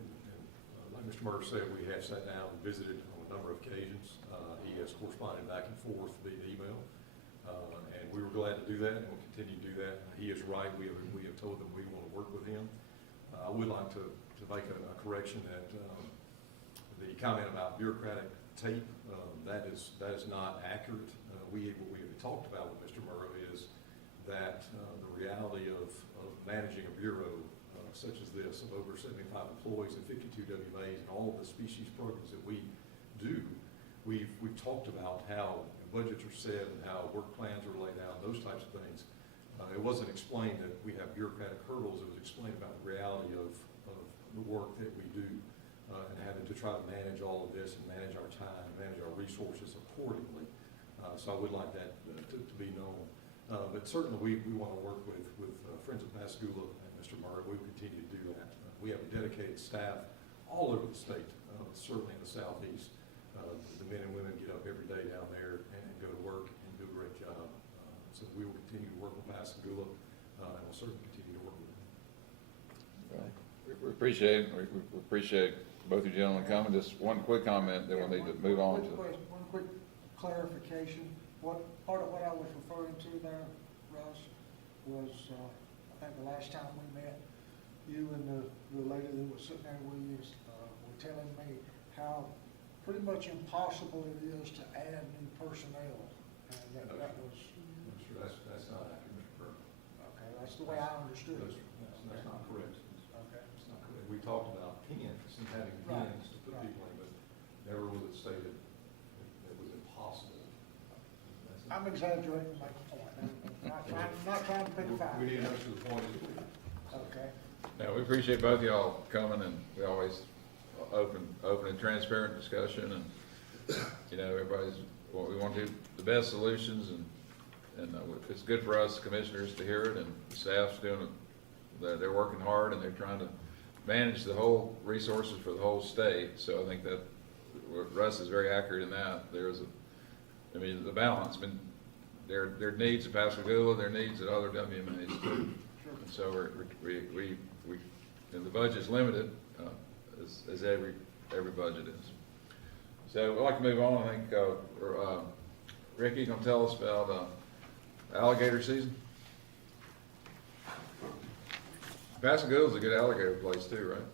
like Mr. Murray said, we have sat down and visited on a number of occasions. He has corresponded back and forth via email, and we were glad to do that, and we'll continue to do that. He is right, we have told them we want to work with him. I would like to make a correction that the comment about bureaucratic tape, that is not accurate. What we have talked about with Mr. Murrow is that the reality of managing a bureau such as this, of over 75 employees and 52 WMAs and all of the species programs that we do, we've talked about how budgets are set and how work plans are laid out, those types of things. It wasn't explained that we have bureaucratic hurdles. It was explained about the reality of the work that we do and having to try to manage all of this and manage our time, manage our resources accordingly. So I would like that to be known. But certainly we want to work with Friends of Pascagoula and Mr. Murray. We will continue to do that. We have a dedicated staff all over the state, certainly in the southeast. The men and women get up every day down there and go to work and do a great job. So we will continue to work with Pascagoula and we'll certainly continue to work with them. Well, we appreciate it. We appreciate both you gentlemen coming. Just one quick comment, then we'll need to move on to. One quick clarification. Part of what I was referring to there, Russ, was, I think the last time we met, you and the lady that was sitting there with you were telling me how pretty much impossible it is to add new personnel. And that was. That's not accurate, Mr. Burke. Okay, that's the way I understood it. That's not correct. Okay. It's not correct. We talked about pins and having Right. pins to put people in, but never was it stated that it was impossible. I'm exaggerating to make a point. I'm not trying to pick a fight. We need to understand the point. Okay. Yeah, we appreciate both of y'all coming, and we always open and transparent discussion, and, you know, we want to do the best solutions, and it's good for us commissioners to hear it, and the staff's doing it, they're working hard, and they're trying to manage the whole resources for the whole state, so I think that Russ is very accurate in that. The balance, there are needs at Pascagoula, there are needs at other WMAs too. And so we and the budget's limited, as every budget is. So I'd like to move on. I think, Ricky, gonna tell us about, alligator season? Pascagoula's a good alligator place too, right?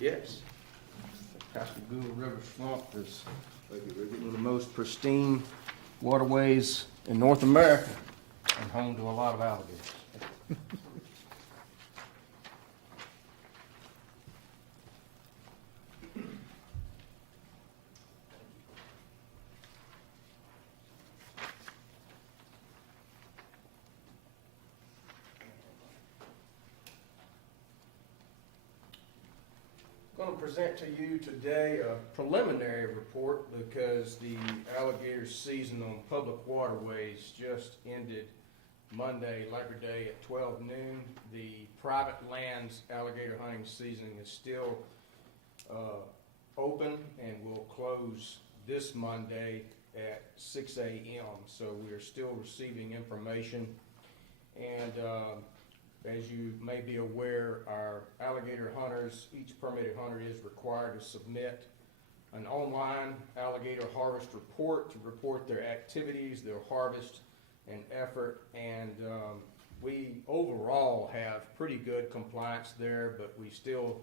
Yes. Pascagoula River Swamp is one of the most pristine waterways in North America and home to a lot of alligators. I'm going to present to you today a preliminary report because the alligator season on public waterways just ended Monday, Labor Day at 12 noon. The private lands alligator hunting season is still open and will close this Monday at 6 a.m. So we are still receiving information, and as you may be aware, our alligator hunters, each permitted hunter is required to submit an online alligator harvest report to report their activities, their harvest and effort, and we overall have pretty good compliance there, but we still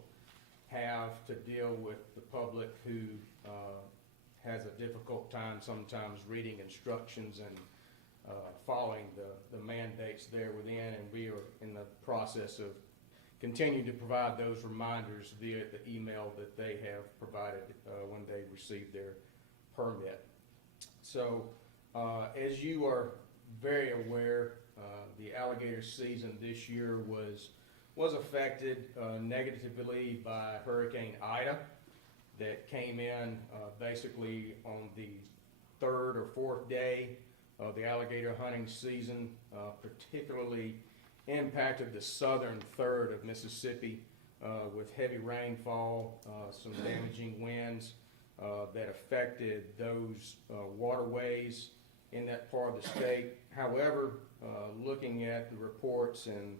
have to deal with the public who has a difficult time sometimes reading instructions and following the mandates there within, and we are in the process of continue to provide those reminders via the email that they have provided when they receive their permit. So, as you are very aware, the alligator season this year was affected negatively by Hurricane Ida that came in basically on the third or fourth day of the alligator hunting season, particularly impacted the southern third of Mississippi with heavy rainfall, some damaging winds that affected those waterways in that part of the state. However, looking at the reports and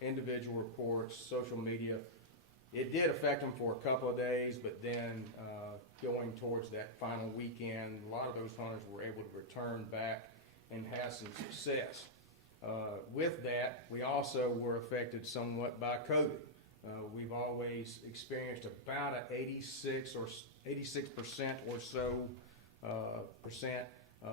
individual reports, social media, it did affect them for a couple of days, but then going towards that final weekend, a lot of those hunters were able to return back and have some success. With that, we also were affected somewhat by COVID. We've always experienced about an 86% or so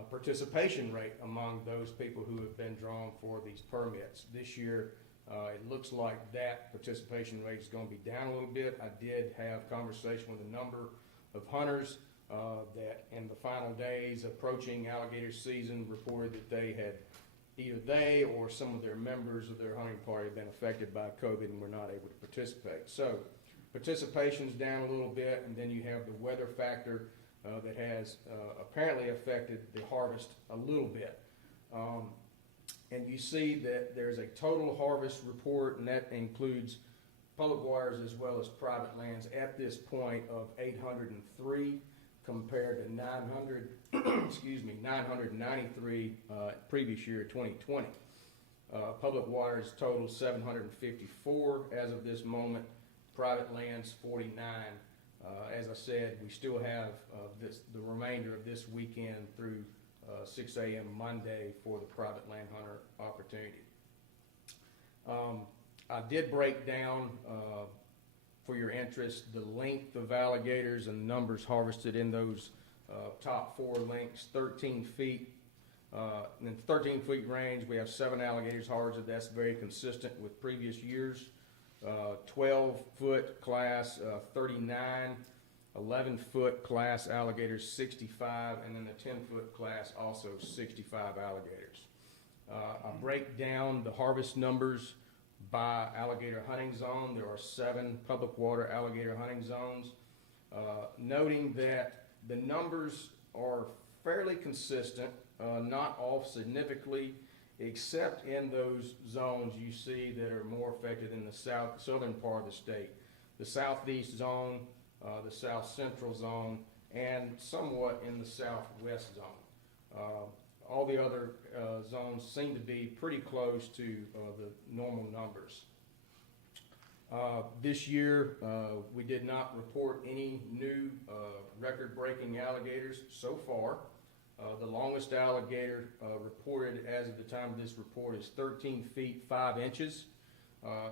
participation rate among those people who have been drawn for these permits. This year, it looks like that participation rate is going to be down a little bit. I did have conversation with a number of hunters that in the final days approaching alligator season reported that either they or some of their members of their hunting party have been affected by COVID and were not able to participate. So participation's down a little bit, and then you have the weather factor that has apparently affected the harvest a little bit. And you see that there's a total harvest report, and that includes public waters as well as private lands at this point of 803 compared to 993 previous year, 2020. Public waters total 754 as of this moment, private lands 49. As I said, we still have the remainder of this weekend through 6 a.m. Monday for the private land hunter opportunity. I did break down, for your interest, the length of alligators and numbers harvested in those top four lengths. 13 feet. In the 13-foot range, we have 7 alligators harvested. That's very consistent with previous years. 12-foot class, 39. 11-foot class alligators, 65, and then the 10-foot class, also 65 alligators. I break down the harvest numbers by alligator hunting zone. There are 7 public water alligator hunting zones, noting that the numbers are fairly consistent, not off significantly, except in those zones you see that are more affected in the southern part of the state. The southeast zone, the south central zone, and somewhat in the southwest zone. All the other zones seem to be pretty close to the normal numbers. This year, we did not report any new record-breaking alligators so far. The longest alligator reported as of the time of this report is 13 feet 5 inches.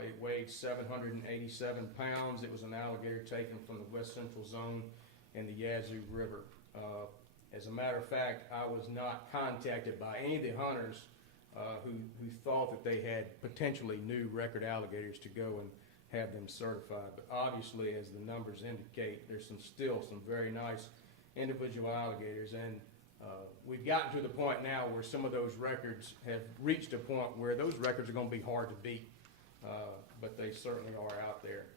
It weighed 787 pounds. It was an alligator taken from the west central zone in the Yazoo River. As a matter of fact, I was not contacted by any of the hunters who thought that they had potentially new record alligators to go and have them certified. But obviously, as the numbers indicate, there's still some very nice individual alligators. And we've gotten to the point now where some of those records have reached a point where those records are going to be hard to beat. But they certainly are out there.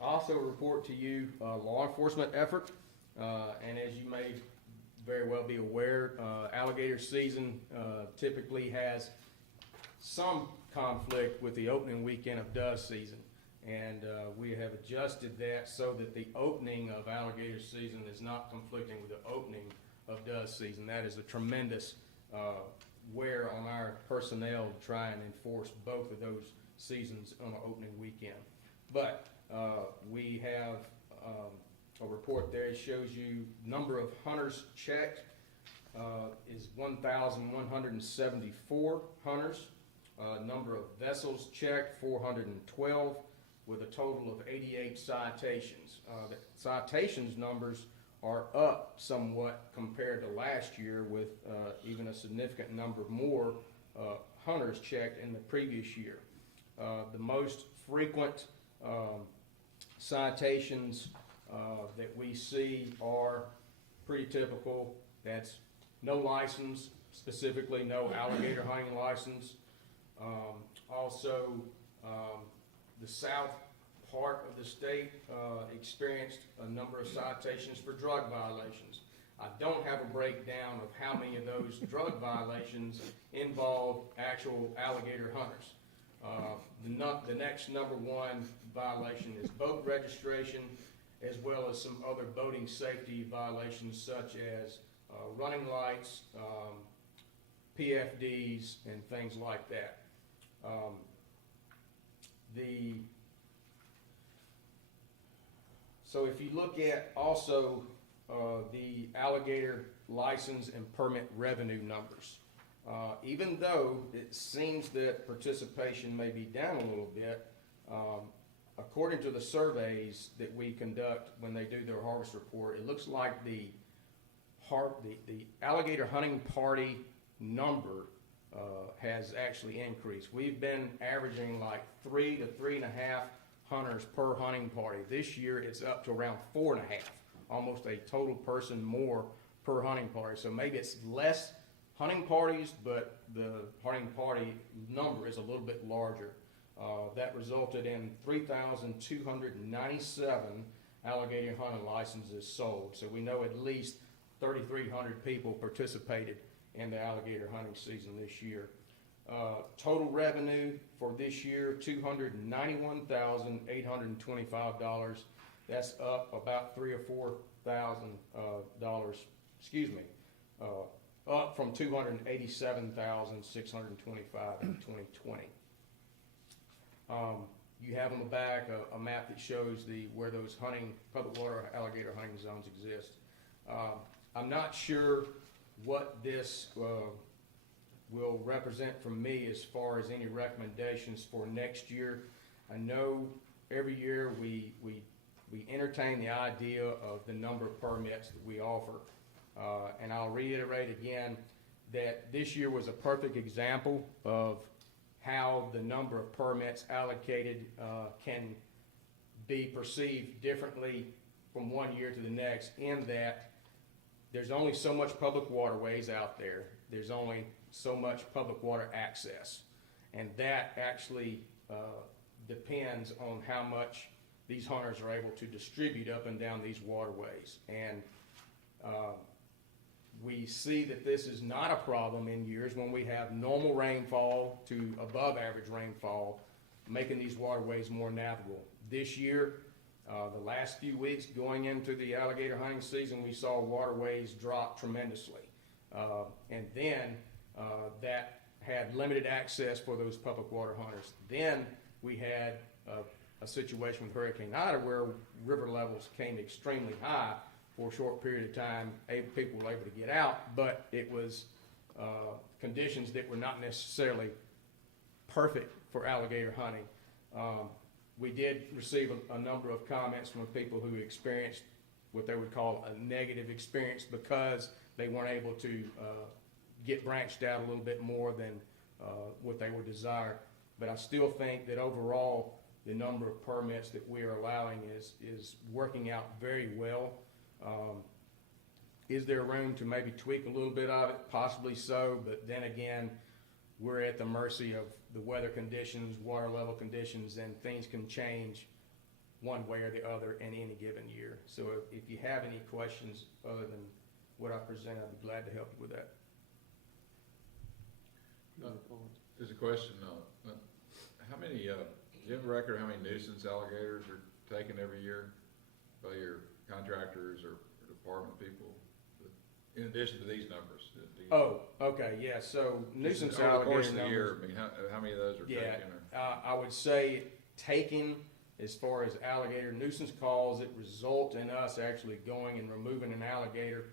I also report to you law enforcement effort, and as you may very well be aware, alligator season typically has some conflict with the opening weekend of dove season, and we have adjusted that so that the opening of alligator season is not conflicting with the opening of dove season. That is a tremendous wear on our personnel to try and enforce both of those seasons on the opening weekend. But we have a report there. It shows you number of hunters checked is 1,174 hunters. Number of vessels checked, 412, with a total of 88 citations. The citations numbers are up somewhat compared to last year, with even a significant number more hunters checked in the previous year. The most frequent citations that we see are pretty typical. That's no license, specifically no alligator hunting license. Also, the south part of the state experienced a number of citations for drug violations. I don't have a breakdown of how many of those drug violations involve actual alligator hunters. The next number one violation is boat registration, as well as some other boating safety violations such as running lights, PFDs, and things like that. So if you look at also the alligator license and permit revenue numbers, even though it seems that participation may be down a little bit, according to the surveys that we conduct when they do their harvest report, it looks like the alligator hunting party number has actually increased. We've been averaging like 3 to 3.5 hunters per hunting party. This year it's up to around 4.5, almost a total person more per hunting party. So maybe it's less hunting parties, but the hunting party number is a little bit larger. That resulted in 3,297 alligator hunting licenses sold. So we know at least 3,300 people participated in the alligator hunting season this year. Total revenue for this year, $291,825. That's up about $3,000 or $4,000. Up from $287,625 in 2020. You have on the back a map that shows where those public water alligator hunting zones exist. I'm not sure what this will represent for me as far as any recommendations for next year. I know every year we entertain the idea of the number of permits that we offer. And I'll reiterate again that this year was a perfect example of how the number of permits allocated can be perceived differently from one year to the next, in that there's only so much public waterways out there. There's only so much public water access. And that actually depends on how much these hunters are able to distribute up and down these waterways. And we see that this is not a problem in years when we have normal rainfall to above average rainfall, making these waterways more navigable. This year, the last few weeks going into the alligator hunting season, we saw waterways drop tremendously. And then that had limited access for those public water hunters. Then we had a situation with Hurricane Ida where river levels came extremely high for a short period of time. People were able to get out, but it was conditions that were not necessarily perfect for alligator hunting. We did receive a number of comments from people who experienced what they would call a negative experience because they weren't able to get branched out a little bit more than what they were desired. But I still think that overall, the number of permits that we are allowing is working out very well. Is there room to maybe tweak a little bit of it? Possibly so, but then again, we're at the mercy of the weather conditions, water level conditions, and things can change one way or the other in any given year. So if you have any questions other than what I present, I'd be glad to help you with that. There's a question, how many, do you have a record of how many nuisance alligators are taken every year by your contractors or department people, in addition to these numbers? Oh, okay, yeah, so nuisance alligator over the course of the numbers, year, I mean, how many of those are taken? I would say taken, as far as alligator nuisance calls that result in us actually going and removing an alligator,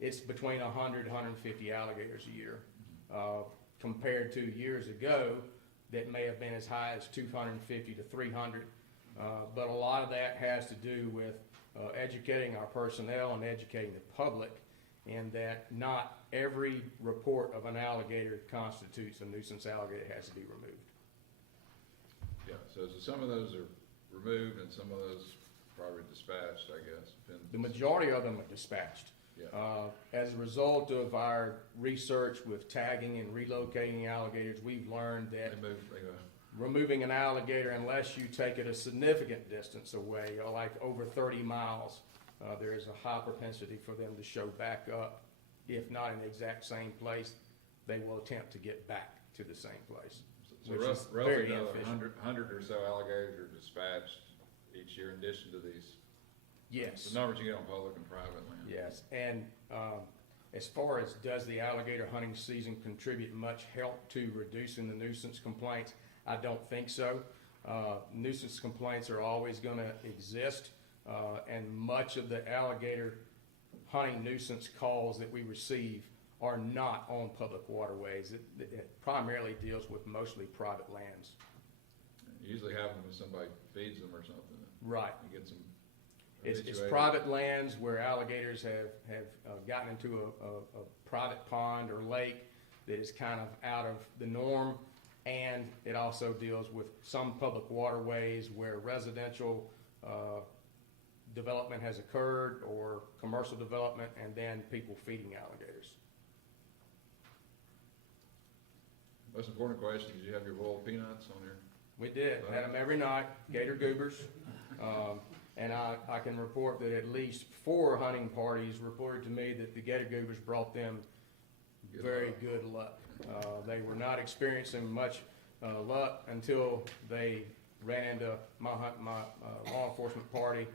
it's between 100 and 150 alligators a year. Compared to years ago, that may have been as high as 250 to 300. But a lot of that has to do with educating our personnel and educating the public, and that not every report of an alligator constitutes a nuisance alligator that has to be removed. Yeah, so some of those are removed and some of those probably dispatched, I guess. Depends. The majority of them are dispatched. Yeah. As a result of our research with tagging and relocating alligators, we've learned that removing an alligator, unless you take it a significant distance away, or like over 30 miles, there is a high propensity for them to show back up. If not in the exact same place, they will attempt to get back to the same place. So which is roughly very another inefficient. 100 or so alligators are dispatched each year in addition to these. Yes. The numbers you get on public and private land. Yes, and as far as does the alligator hunting season contribute much help to reducing the nuisance complaints, I don't think so. Nuisance complaints are always gonna exist, and much of the alligator hunting nuisance calls that we receive are not on public waterways. It primarily deals with mostly private lands. It usually happens when somebody feeds them or something. Right. You get some. It's habituated. private lands where alligators have gotten into a private pond or lake that is kind of out of the norm. And it also deals with some public waterways where residential development has occurred or commercial development, and then people feeding alligators. Most important question, did you have your boiled peanuts on there? We did, had them every night, gator goobers. And I can report that at least 4 hunting parties reported to me that the gator goobers brought them very good luck. They were not experiencing much luck until they ran into my law enforcement party.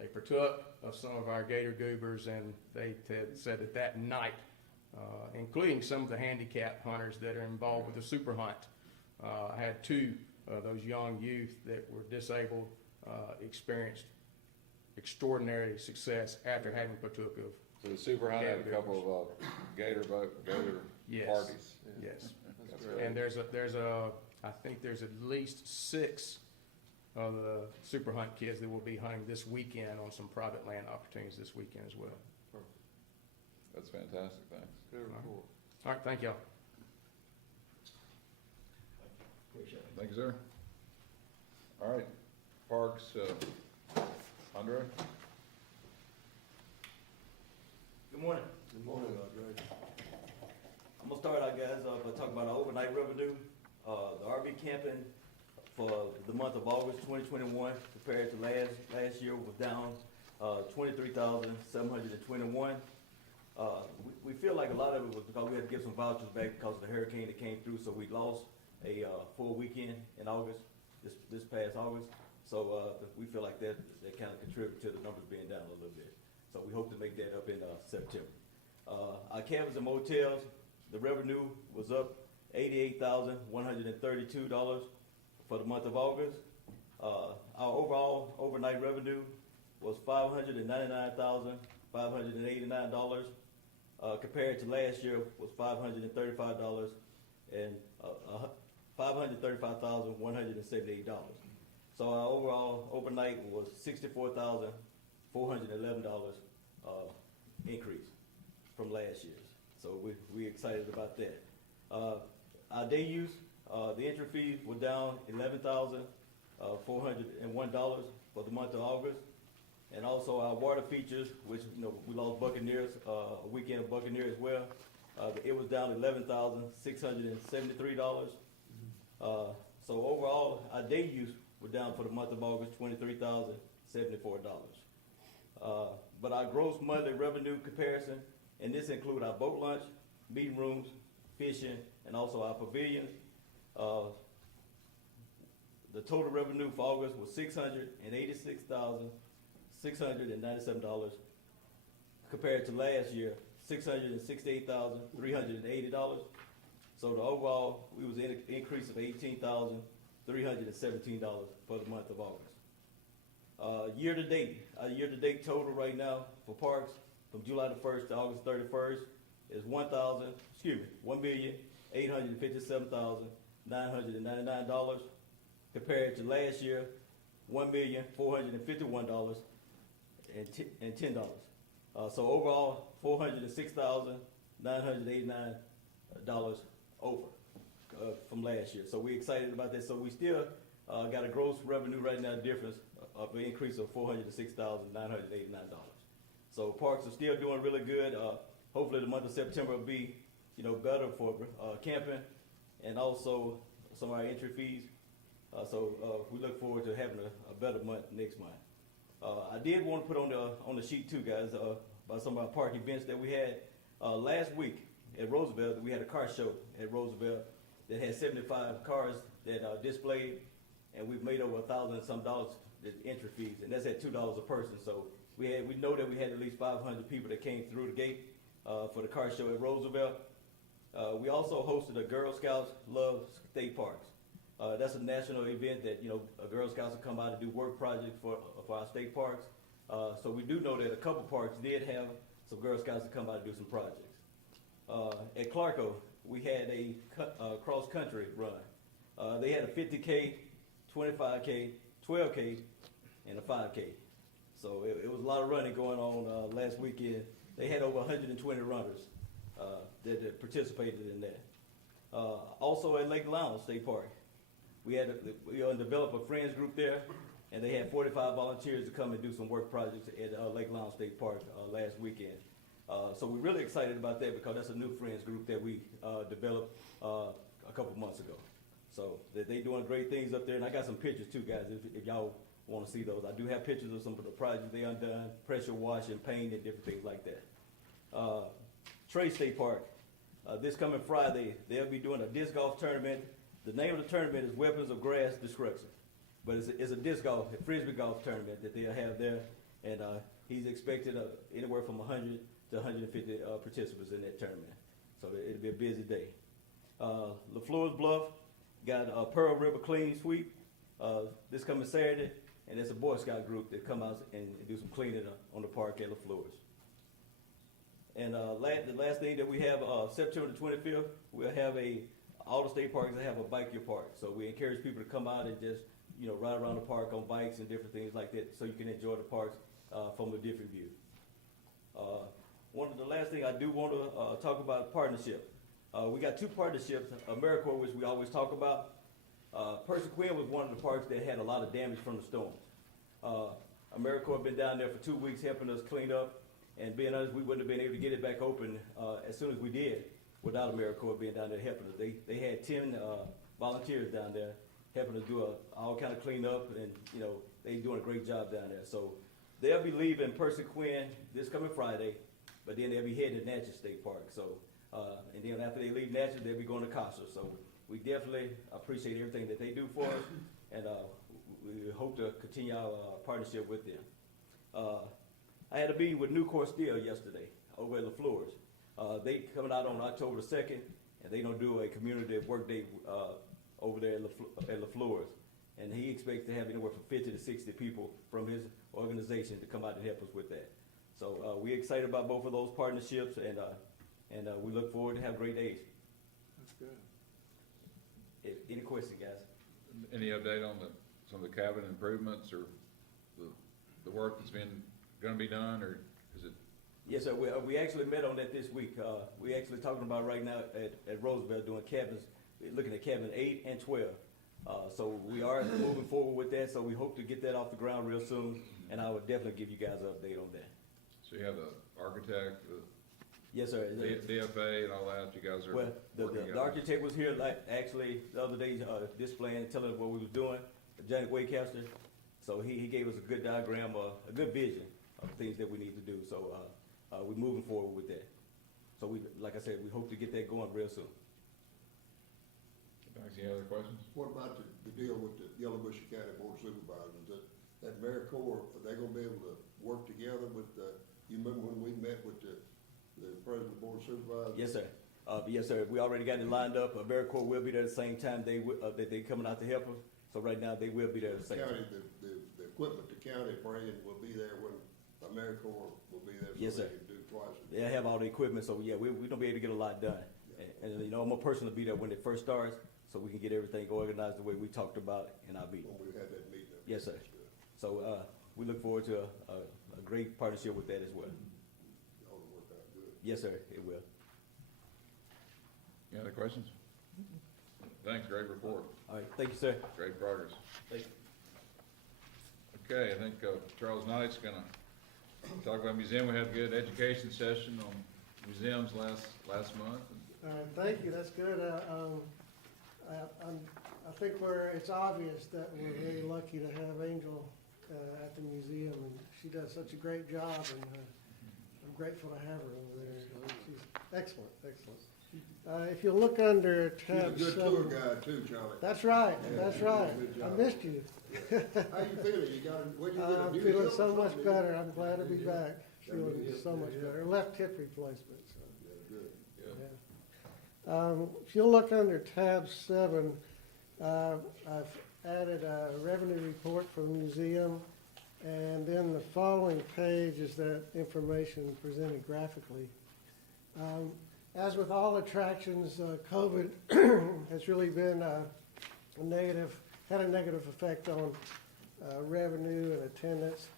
They partook of some of our gator goobers, and they said that night, including some of the handicap hunters that are involved with the super hunt, I had 2 of those young youth that were disabled experienced extraordinary success after having partook of. So the super hunt had a couple of gator Yes. parties. Yes. That's great. And I think there's at least 6 of the super hunt kids that will be hunting this weekend on some private land opportunities this weekend as well. That's fantastic, thanks. Good report. All right, thank y'all. Thank you, sir. All right, Parks, Andre? Good morning. Good morning, Andre. I'm gonna start out, guys, by talking about our overnight revenue. The RV camping for the month of August 2021 compared to last year was down 23,721. We feel like a lot of it was because we had to give some vouchers back because of the hurricane that came through, so we lost a full weekend in August, this past August. So we feel like that kind of contributed to the numbers being down a little bit. So we hope to make that up in September. Our cabins and motels, the revenue was up $88,132 for the month of August. Our overall overnight revenue was $599,589. Compared to last year was $535 and $535,178. So our overall overnight was $64,411 increase from last year's. So we excited about that. Our day use, the entry fees were down $11,401 for the month of August. And also our water features, which, we lost Buccaneers, a weekend of Buccaneer as well. It was down $11,673. So overall, our day use were down for the month of August, $23,074. But our gross monthly revenue comparison, and this includes our boat launch, meeting rooms, fishing, and also our pavilions. The total revenue for August was $686,697 compared to last year, $668,380. So the overall, we was in an increase of $18,317 for the month of August. Year to date, our year to date total right now for parks from July the 1st to August 31st is $1,857,999 compared to last year, $1,451,010. So overall, $406,989 over from last year. So we're excited about that. So we still got a gross revenue right now difference of an increase of $406,989. So parks are still doing really good. Hopefully the month of September will be, better for camping and also some of our entry fees. So we look forward to having a better month next month. I did want to put on the sheet too, guys, about some of our park events that we had. Last week at Roosevelt, we had a car show at Roosevelt that had 75 cars that displayed, and we've made over $1,000 and some entry fees, and that's at $2 a person. So we know that we had at least 500 people that came through the gate for the car show at Roosevelt. We also hosted a Girl Scouts Love State Parks. That's a national event that, Girl Scouts will come out and do work projects for our state parks. So we do know that a couple parks did have some Girl Scouts to come out and do some projects. At Clarko, we had a cross-country run. They had a 50K, 25K, 12K, and a 5K. So it was a lot of running going on last weekend. They had over 120 runners that participated in that. Also at Lake Lowndes State Park, we developed a friends group there, and they had 45 volunteers to come and do some work projects at Lake Lowndes State Park last weekend. So we're really excited about that because that's a new friends group that we developed a couple months ago. So they're doing great things up there, and I got some pictures too, guys, if y'all want to see those. I do have pictures of some of the projects they undone, pressure washing, paint, and different things like that. Trey State Park, this coming Friday, they'll be doing a disc golf tournament. The name of the tournament is Weapons of Grass Destruction, but it's a disc golf, a frisbee golf tournament that they'll have there, and he's expected anywhere from 100 to 150 participants in that tournament. So it'll be a busy day. LaFleur's Bluff got a Pearl River Clean Sweep this coming Saturday, and it's a Boy Scout group that come out and do some cleaning on the park at LaFleur's. And the last thing that we have, September the 25th, we'll have all the state parks that have a bike your park. So we encourage people to come out and just, ride around the park on bikes and different things like that, so you can enjoy the parks from a different view. One of the last thing I do want to talk about partnership. We got two partnerships, AmeriCorps, which we always talk about. Percy Quinn was one of the parks that had a lot of damage from the storms. AmeriCorps been down there for 2 weeks helping us clean up. And being honest, we wouldn't have been able to get it back open as soon as we did without AmeriCorps being down there helping us. They had 10 volunteers down there helping us do all kind of cleanup, and they doing a great job down there. So they'll be leaving Percy Quinn this coming Friday, but then they'll be heading to Natchez State Park. So and then after they leave Natchez, they'll be going to Casa. So we definitely appreciate everything that they do for us, and we hope to continue our partnership with them. I had a meeting with Nucor Steel yesterday over at LaFleur's. They coming out on October the 2nd, and they gonna do a community work day over there at LaFleur's. And he expects to have anywhere from 50 to 60 people from his organization to come out and help us with that. So we're excited about both of those partnerships, and we look forward to have great days. That's good. Any questions, guys? Any update on some of the cabin improvements or the work that's gonna be done, or is it? Yes, sir. We actually met on that this week. We actually talking about right now at Roosevelt doing cabins, looking at cabin 8 and 12. So we are moving forward with that. So we hope to get that off the ground real soon, and I will definitely give you guys an update on that. So you have the architect, the yes, sir. DFA, and all that. You guys are well. working The architect was here actually the other day displaying, telling us what we was doing. Janet Waycaster. So he gave us a good diagram, a good vision of things that we need to do. So we're moving forward with that. So like I said, we hope to get that going real soon. Thanks. Any other questions? What about the deal with the Yellow Bush County Board of Supervisors? That AmeriCorps, are they gonna be able to work together with you remember when we met with the President of the Board of Supervisors? Yes, sir. Yes, sir. We already got it lined up. AmeriCorps will be there at the same time that they coming out to help us. So right now, they will be there at the same time. The equipment the county bringing will be there when AmeriCorps will be there. So yes, sir. They can do twice. They have all the equipment, so yeah, we're gonna be able to get a lot done. Yeah. And I'm gonna personally be there when it first starts, so we can get everything organized the way we talked about in our meeting. When we had that meeting. Yes, sir. So we look forward to a great partnership with that as well. All will work out good. Yes, sir. It will. Any other questions? Thanks, great report, All right, thank you, sir. great progress. Thank you. Okay, I think Charles Knight's gonna talk about museum. We had a good education session on museums last month. All right, thank you, that's good. I think it's obvious that we're very lucky to have Angel at the museum, and she does such a great job, and I'm grateful to have her over there. She's excellent, excellent. If you look under tab She's a good 7. tour guide too, Charlie. That's right, Yeah, that's you did a right. good I job. missed you. How you feeling? You got, what you I'm get, a new feeling hip or so much something? better. I'm glad to be Yeah. back. Feeling so much better. Left hip replacement, so. Yeah, good. Yeah. If you look under tab 7, I've added a revenue report for the museum, and then the following page is that information presented graphically. As with all attractions, COVID has really been had a negative effect on revenue and attendance.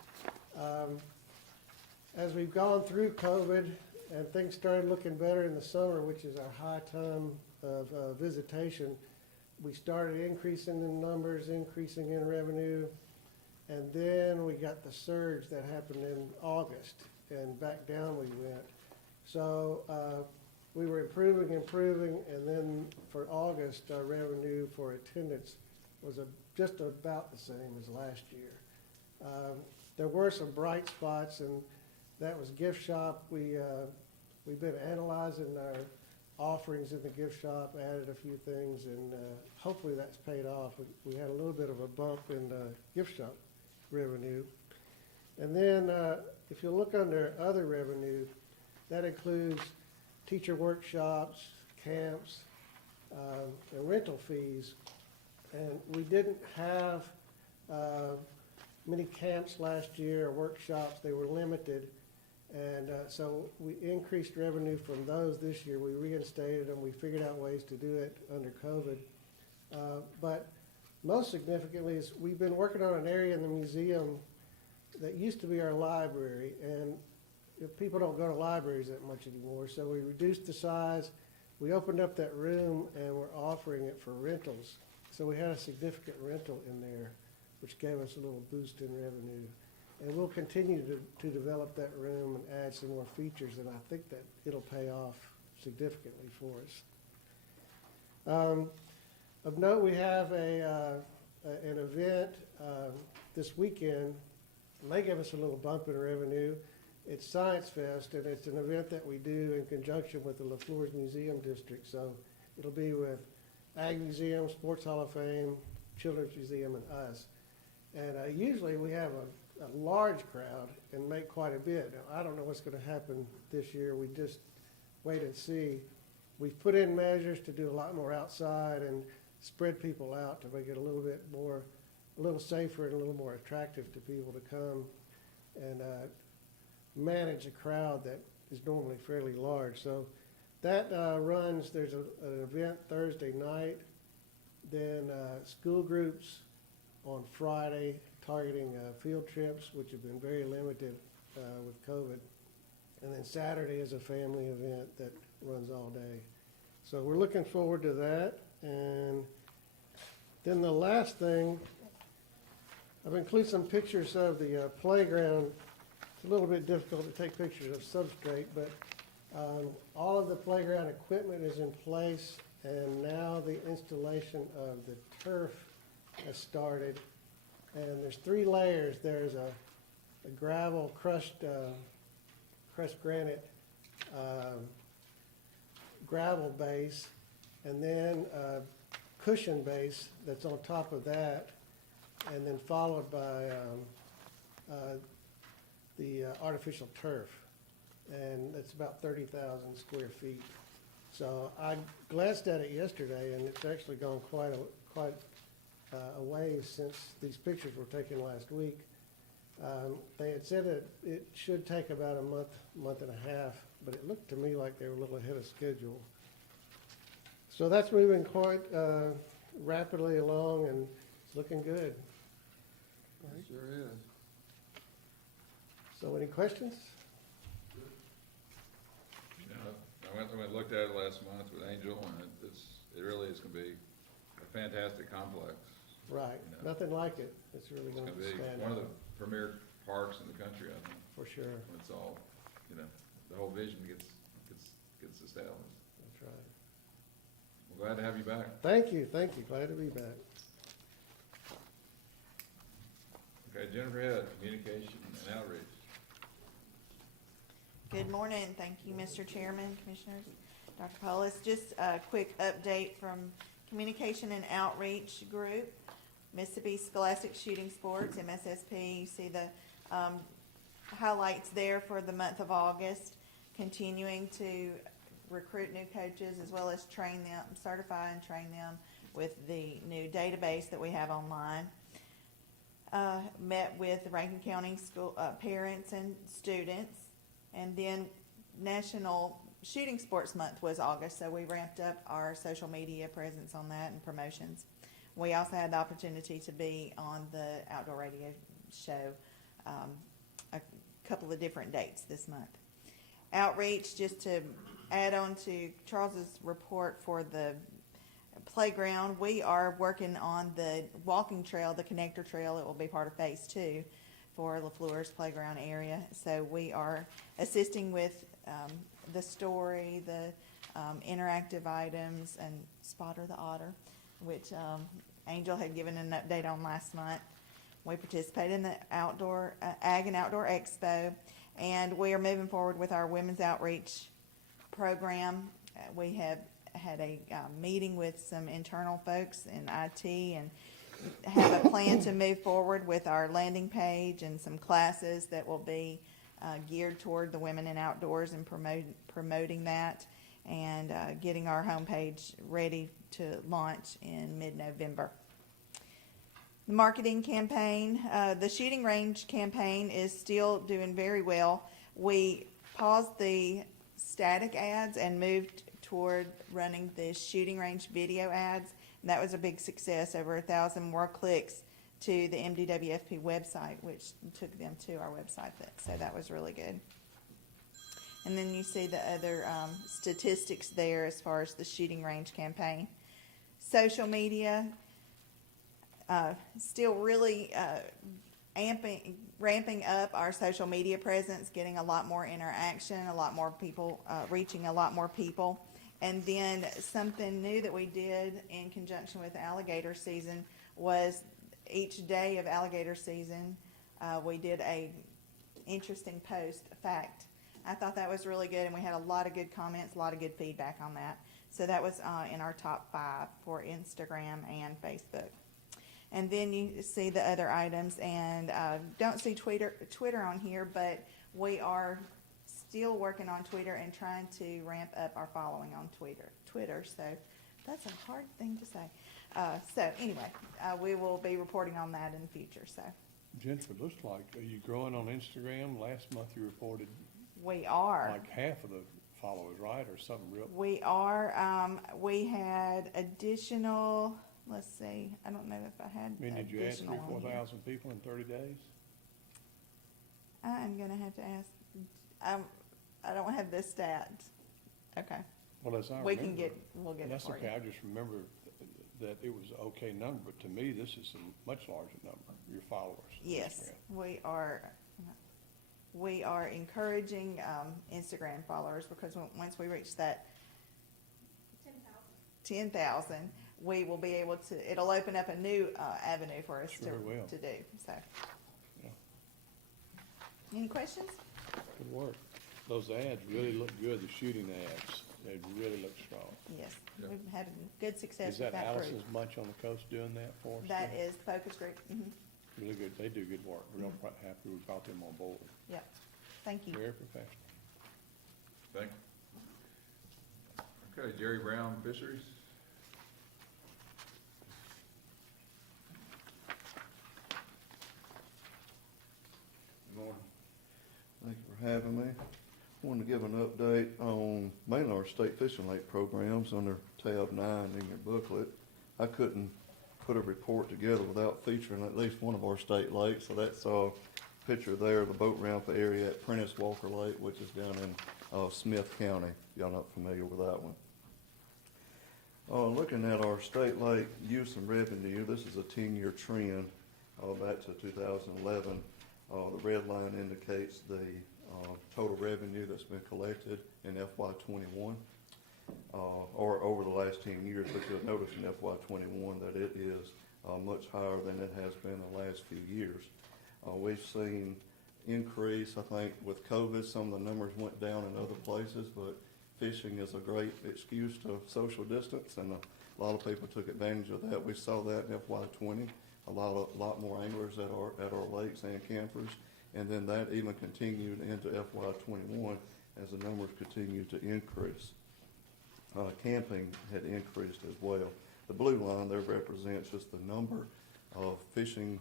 As we've gone through COVID and things started looking better in the summer, which is our high time of visitation, we started increasing in numbers, increasing in revenue, and then we got the surge that happened in August, and back down we went. So we were improving, and then for August, our revenue for attendance was just about the same as last year. There were some bright spots, and that was gift shop. We've been analyzing our offerings in the gift shop, added a few things, and hopefully that's paid off. We had a little bit of a bump in gift shop revenue. And then if you look under other revenue, that includes teacher workshops, camps, and rental fees. And we didn't have many camps last year or workshops. They were limited. And so we increased revenue from those this year. We reinstated them. We figured out ways to do it under COVID. But most significantly is we've been working on an area in the museum that used to be our library. And people don't go to libraries that much anymore. So we reduced the size. We opened up that room and we're offering it for rentals. So we had a significant rental in there, which gave us a little boost in revenue. And we'll continue to develop that room and add some more features, and I think that it'll pay off significantly for us. Of note, we have an event this weekend. It may give us a little bump in revenue. It's Science Fest, and it's an event that we do in conjunction with the LaFleur's Museum District. So it'll be with Ag Museum, Sports Hall of Fame, Children's Museum, and us. And usually we have a large crowd and make quite a bit. Now, I don't know what's going to happen this year. We just wait and see. We've put in measures to do a lot more outside and spread people out to make it a little safer and a little more attractive to people to come and manage a crowd that is normally fairly large. So that runs, there's an event Thursday night, then school groups on Friday, targeting field trips, which have been very limited with COVID. And then Saturday is a family event that runs all day. So we're looking forward to that. And then the last thing, I've included some pictures of the playground. It's a little bit difficult to take pictures of substrate, but all of the playground equipment is in place, and now the installation of the turf has started. And there's 3 layers. There's a gravel crushed granite gravel base, and then a cushion base that's on top of that, and then followed by the artificial turf. And it's about 30,000 square feet. So I glanced at it yesterday, and it's actually gone quite a ways since these pictures were taken last week. They had said that it should take about a month and a half, but it looked to me like they were a little ahead of schedule. So that's moving quite rapidly along, and it's looking good. It sure is. So any questions? You know, I went and looked at it last month with Angel, and it really is going to be fantastic complex. Right, You know, nothing like it. It's really It's gonna gonna be stand one of out, the premier parks in the country, I think, for sure. when it's all, you know, the whole vision gets established. That's right. We're glad to have you back. Thank you, glad to be back. Okay, Jennifer Head, Communication and Outreach. Good morning. Thank you, Mr. Chairman, Commissioners. Dr. Polis, just a quick update from Communication and Outreach Group, Mississippi Scholastic Shooting Sports, MSSP. You see the highlights there for the month of August, continuing to recruit new coaches as well as train them, certify and train them with the new database that we have online. Met with Rankin County school parents and students, and then National Shooting Sports Month was August, so we ramped up our social media presence on that and promotions. We also had the opportunity to be on the outdoor radio show a couple of different dates this month. Outreach, just to add on to Charles's report for the playground, we are working on the walking trail, the connector trail. It will be part of phase 2 for LaFleur's playground area. So we are assisting with the story, the interactive items, and Spotter the Otter, which Angel had given an update on last month. We participated in the outdoor Ag and Outdoor Expo, and we are moving forward with our women's outreach program. We have had a meeting with some internal folks in IT and have a plan to move forward with our landing page and some classes that will be geared toward the women in outdoors and promoting that, and getting our homepage ready to launch in mid-November. The marketing campaign, the shooting range campaign is still doing very well. We paused the static ads and moved toward running the shooting range video ads. And that was a big success, over 1,000 more clicks to the MDWFP website, which took them to our website. So that was really good. And then you see the other statistics there as far as the shooting range campaign. Social media, still really ramping up our social media presence, getting a lot more interaction, a lot more people, reaching a lot more people. And then something new that we did in conjunction with alligator season was each day of alligator season, we did a interesting post fact. I thought that was really good, and we had a lot of good comments, a lot of good feedback on that. So that was in our top 5 for Instagram and Facebook. And then you see the other items, and don't see Twitter on here, but we are still working on Twitter and trying to ramp up our following on Twitter. So that's a hard thing to say. So anyway, we will be reporting on that in the future. So Jennifer, looks like, are you growing on Instagram? Last month you reported we are like half of the followers, right, or something real? We are. We had additional. Let's see. I don't know if I had. I mean, did you add 3,000 or 4,000 4,000 people in 30 days? I'm gonna have to ask. I don't have this stat. Okay. Well, as I remember. We'll get it That's for okay, you. I just remember that it was an okay number, but to me, this is a much larger number, your followers. on Yes, Instagram. we are. We are encouraging Instagram followers, because once we reach that 10,000, we will be able to. It'll open up a new avenue for us Sure will. to do. So. Yeah. Any questions? Good work. Those ads really look good, the shooting ads, they really look strong. Yes, Yeah. we've had good success Is with that that group. Allison's Bunch on the Coast doing that for us? That too? is focus group. Really good, they do good work, we're quite happy we brought them on board, Yep. Thank you. very professional. Thank you. Okay, Jerry Brown, Fisheries. Good morning. Thank you for having me. I wanted to give an update on mainly our state fishing lake programs under tab 9 in your booklet. I couldn't put a report together without featuring at least one of our state lakes, so that's a picture there of the boat ramp area at Prentice Walker Lake, which is down in Smith County. Y'all not familiar with that one. Looking at our state lake use and revenue, this is a 10-year trend, back to 2011. The red line indicates the total revenue that's been collected in FY21, or over the last 10 years, but you'll notice in FY21 that it is much higher than it has been in the last few years. We've seen increase, I think with COVID, some of the numbers went down in other places, but fishing is a great excuse to social distance, and a lot of people took advantage of that. We saw that in FY20, a lot more anglers at our lakes and campers, and then that even continued into FY21 as the numbers continued to increase. Camping had increased as well. The blue line there represents just the number of fishing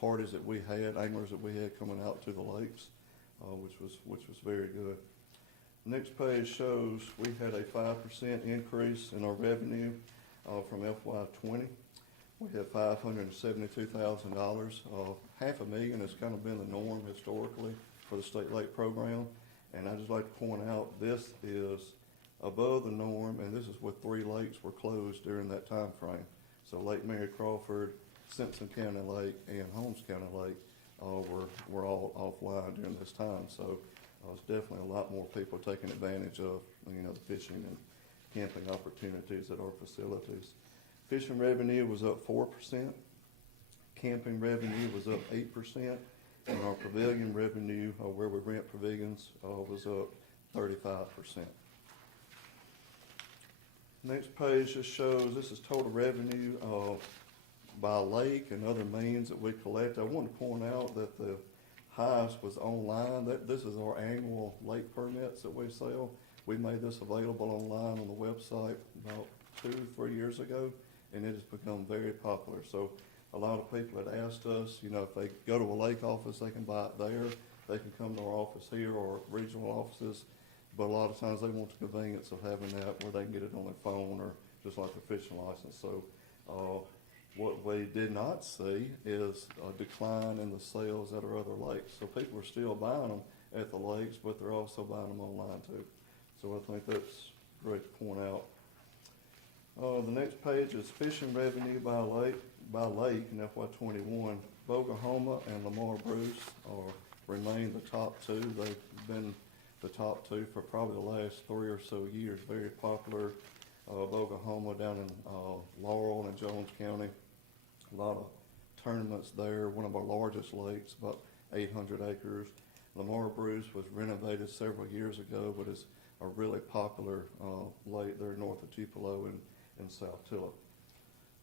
parties that we had, anglers that we had coming out to the lakes, which was very good. Next page shows we had a 5% increase in our revenue from FY20. We had $572,000. $500,000 has kind of been the norm historically for the state lake program, and I just like to point out this is above the norm, and this is with 3 lakes were closed during that time frame. So Lake Mary Crawford, Simpson County Lake, and Holmes County Lake were all offline during this time. So there's definitely a lot more people taking advantage of, the fishing and camping opportunities at our facilities. Fishing revenue was up 4%. Camping revenue was up 8%. And our pavilion revenue, where we rent pavilions, was up 35%. Next page just shows, this is total revenue by lake and other means that we collect. I want to point out that the highest was online. This is our annual lake permits that we sell. We made this available online on the website about 2-3 years ago, and it has become very popular. So a lot of people had asked us, if they go to a lake office, they can buy it there. They can come to our office here or regional offices, but a lot of times they want the convenience of having that where they can get it on their phone or just like a fishing license. So what we did not see is a decline in the sales at our other lakes. So people are still buying them at the lakes, but they're also buying them online too. So I think that's great to point out. The next page is fishing revenue by lake in FY21. Bogahoma and Lamar Bruce remain the top 2. They've been the top 2 for probably the last 3 or so years. Very popular. Bogahoma down in Laurel and Jones County. A lot of tournaments there. One of our largest lakes, about 800 acres. Lamar Bruce was renovated several years ago, but is a really popular lake there north of Tupelo and South Tillett.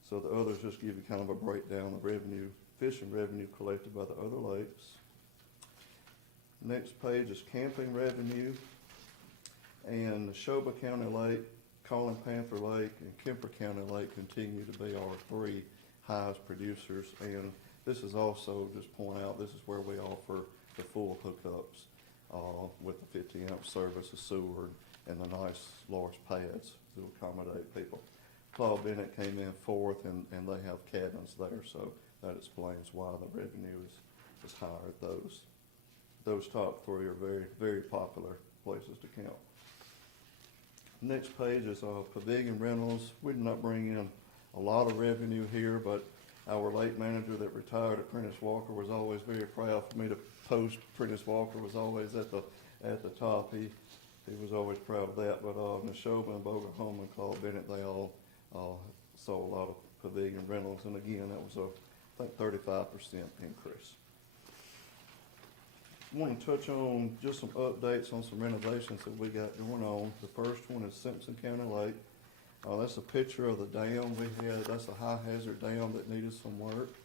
So the others just give you kind of a breakdown of revenue, fishing revenue collected by the other lakes. Next page is camping revenue. And Neshoba County Lake, Collin Panther Lake, and Kemper County Lake continue to be our 3 highest producers. And this is also, just point out, this is where we offer the full hookups with the 50-amp service, the sewer, and the nice large pads to accommodate people. Claude Bennett came in 4th, and they have cabins there, so that explains why the revenue is higher at those. Those top 3 are very, very popular places to camp. Next page is Pavilion Rentals. We did not bring in a lot of revenue here, but our late manager that retired at Prentice Walker was always very proud for me to post. Prentice Walker was always at the top. He was always proud of that. But Neshoba and Bogahoma and Claude Bennett, they all saw a lot of Pavilion Rentals, and again, that was I think 35% increase. I want to touch on just some updates on some renovations that we got going on. The first one is Simpson County Lake. That's a picture of the dam we had. That's a high hazard dam that needed some work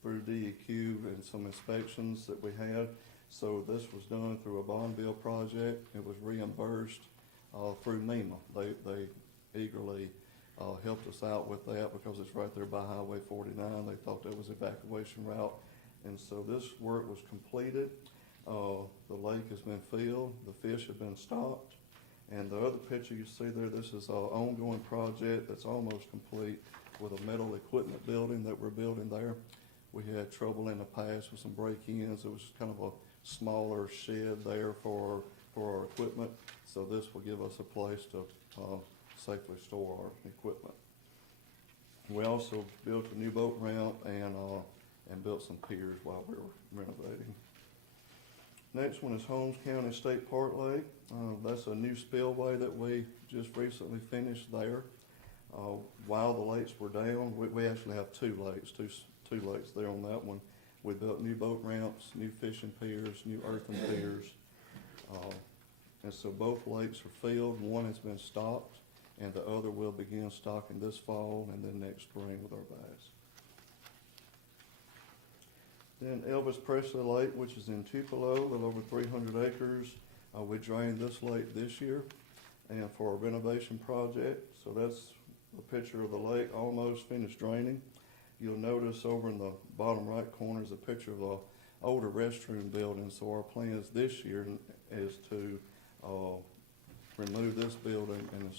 through DEQ and some inspections that we had. So this was done through a bond bill project. It was reimbursed through MEMA. They eagerly helped us out with that because it's right there by Highway 49. They thought that was an evacuation route. And so this work was completed. The lake has been filled. The fish have been stocked. And the other picture you see there, this is an ongoing project that's almost complete with a metal equipment building that we're building there. We had trouble in the past with some break-ins. It was kind of a smaller shed there for our equipment. So this will give us a place to safely store our equipment. We also built a new boat ramp and built some piers while we were renovating. Next one is Holmes County State Park Lake. That's a new spillway that we just recently finished there. While the lakes were down, we actually have two lakes there on that one. We built new boat ramps, new fishing piers, new earthen piers. And so both lakes are filled. One has been stocked, and the other will begin stocking this fall and then next spring with our bass. Then Elvis Presley Lake, which is in Tupelo, a little over 300 acres. We drained this lake this year and for a renovation project. So that's a picture of the lake almost finished draining. You'll notice over in the bottom right corner is a picture of the older restroom building. So our plans this year is to remove this building and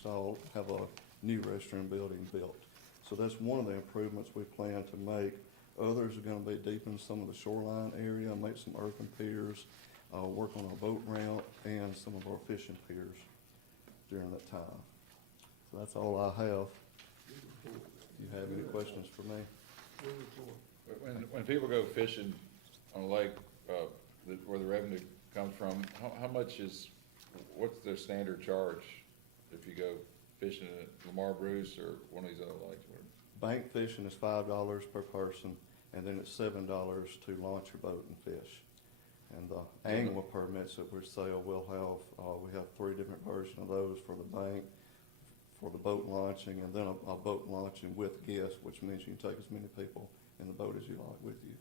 have a new restroom building built. So that's one of the improvements we plan to make. Others are going to be deepen some of the shoreline area, make some earthen piers, work on our boat ramp and some of our fishing piers during that time. So that's all I have. Do you have any questions for me? When people go fishing on a lake, where the revenue comes from, how much what's their standard charge if you go fishing at Lamar Bruce or one of these other lakes? Bank fishing is $5 per person, and then it's $7 to launch your boat and fish. And the annual permits that we sell, we have 3 different versions of those for the bank, for the boat launching, and then a boat launching with guests, which means you can take as many people in the boat as you like with you.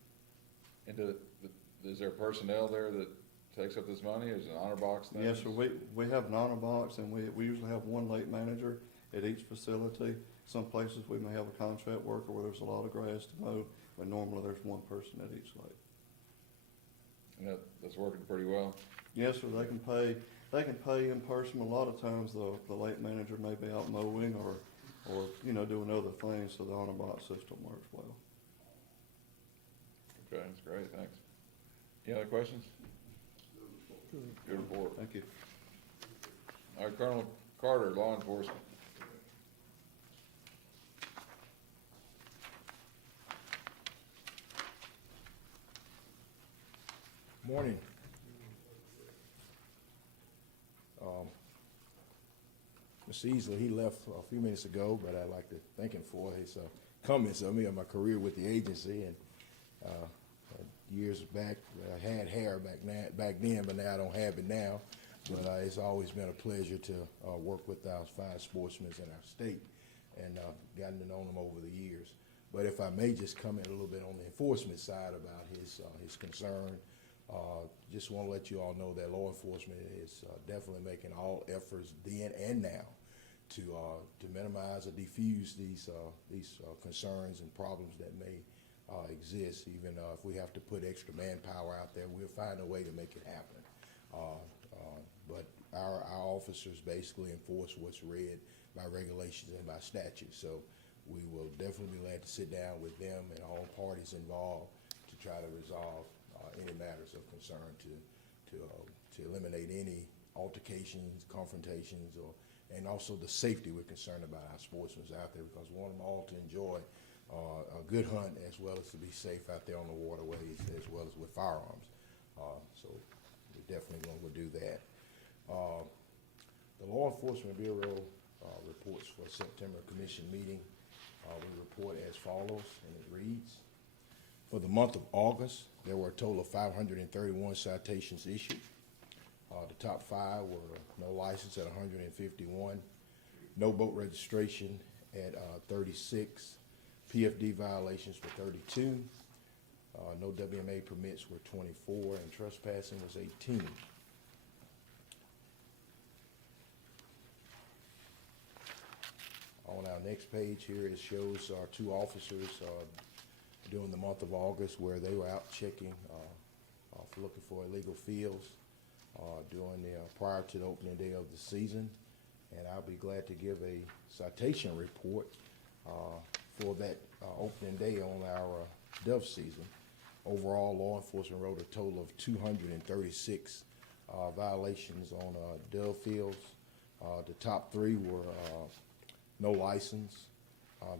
And is there personnel there that takes up this money? Is it an honor box thing? Yes, sir. We have an honor box, and we usually have one lake manager at each facility. Some places we may have a contract worker where there's a lot of grass to mow, but normally there's one person at each lake. And that's working pretty well? Yes, sir. They can pay in person. A lot of times the lake manager may be out mowing or doing other things, so the honor box system works well. Okay, that's great, thanks. Any other questions? Good report. Thank you. All right, Colonel Carter, Law Enforcement. Morning. Mr. Easley, he left a few minutes ago, but I'd like to thank him for his comments on me and my career with the agency. And years back, I had hair back then, but now I don't have it now. But it's always been a pleasure to work with our fine sportsmen in our state and gotten to know them over the years. But if I may just comment a little bit on the enforcement side about his concern. Just want to let you all know that law enforcement is definitely making all efforts then and now to minimize or diffuse these concerns and problems that may exist. Even if we have to put extra manpower out there, we'll find a way to make it happen. But our officers basically enforce what's read by regulations and by statute. So we will definitely be glad to sit down with them and all parties involved to try to resolve any matters of concern to eliminate any altercations, confrontations, and also the safety we're concerned about our sportsmen out there, because we want them all to enjoy a good hunt as well as to be safe out there on the waterways as well as with firearms. So we're definitely going to do that. The Law Enforcement Bureau reports for September Commission meeting. We report as follows, and it reads: for the month of August, there were a total of 531 citations issued. The top 5 were no license at 151, no boat registration at 36, PFD violations were 32, no WMA permits were 24, and trespassing was 18. On our next page here, it shows our 2 officers during the month of August where they were out checking, looking for illegal fields prior to the opening day of the season. And I'll be glad to give a citation report for that opening day on our dove season. Overall, law enforcement wrote a total of 236 violations on dove fields. The top 3 were no license,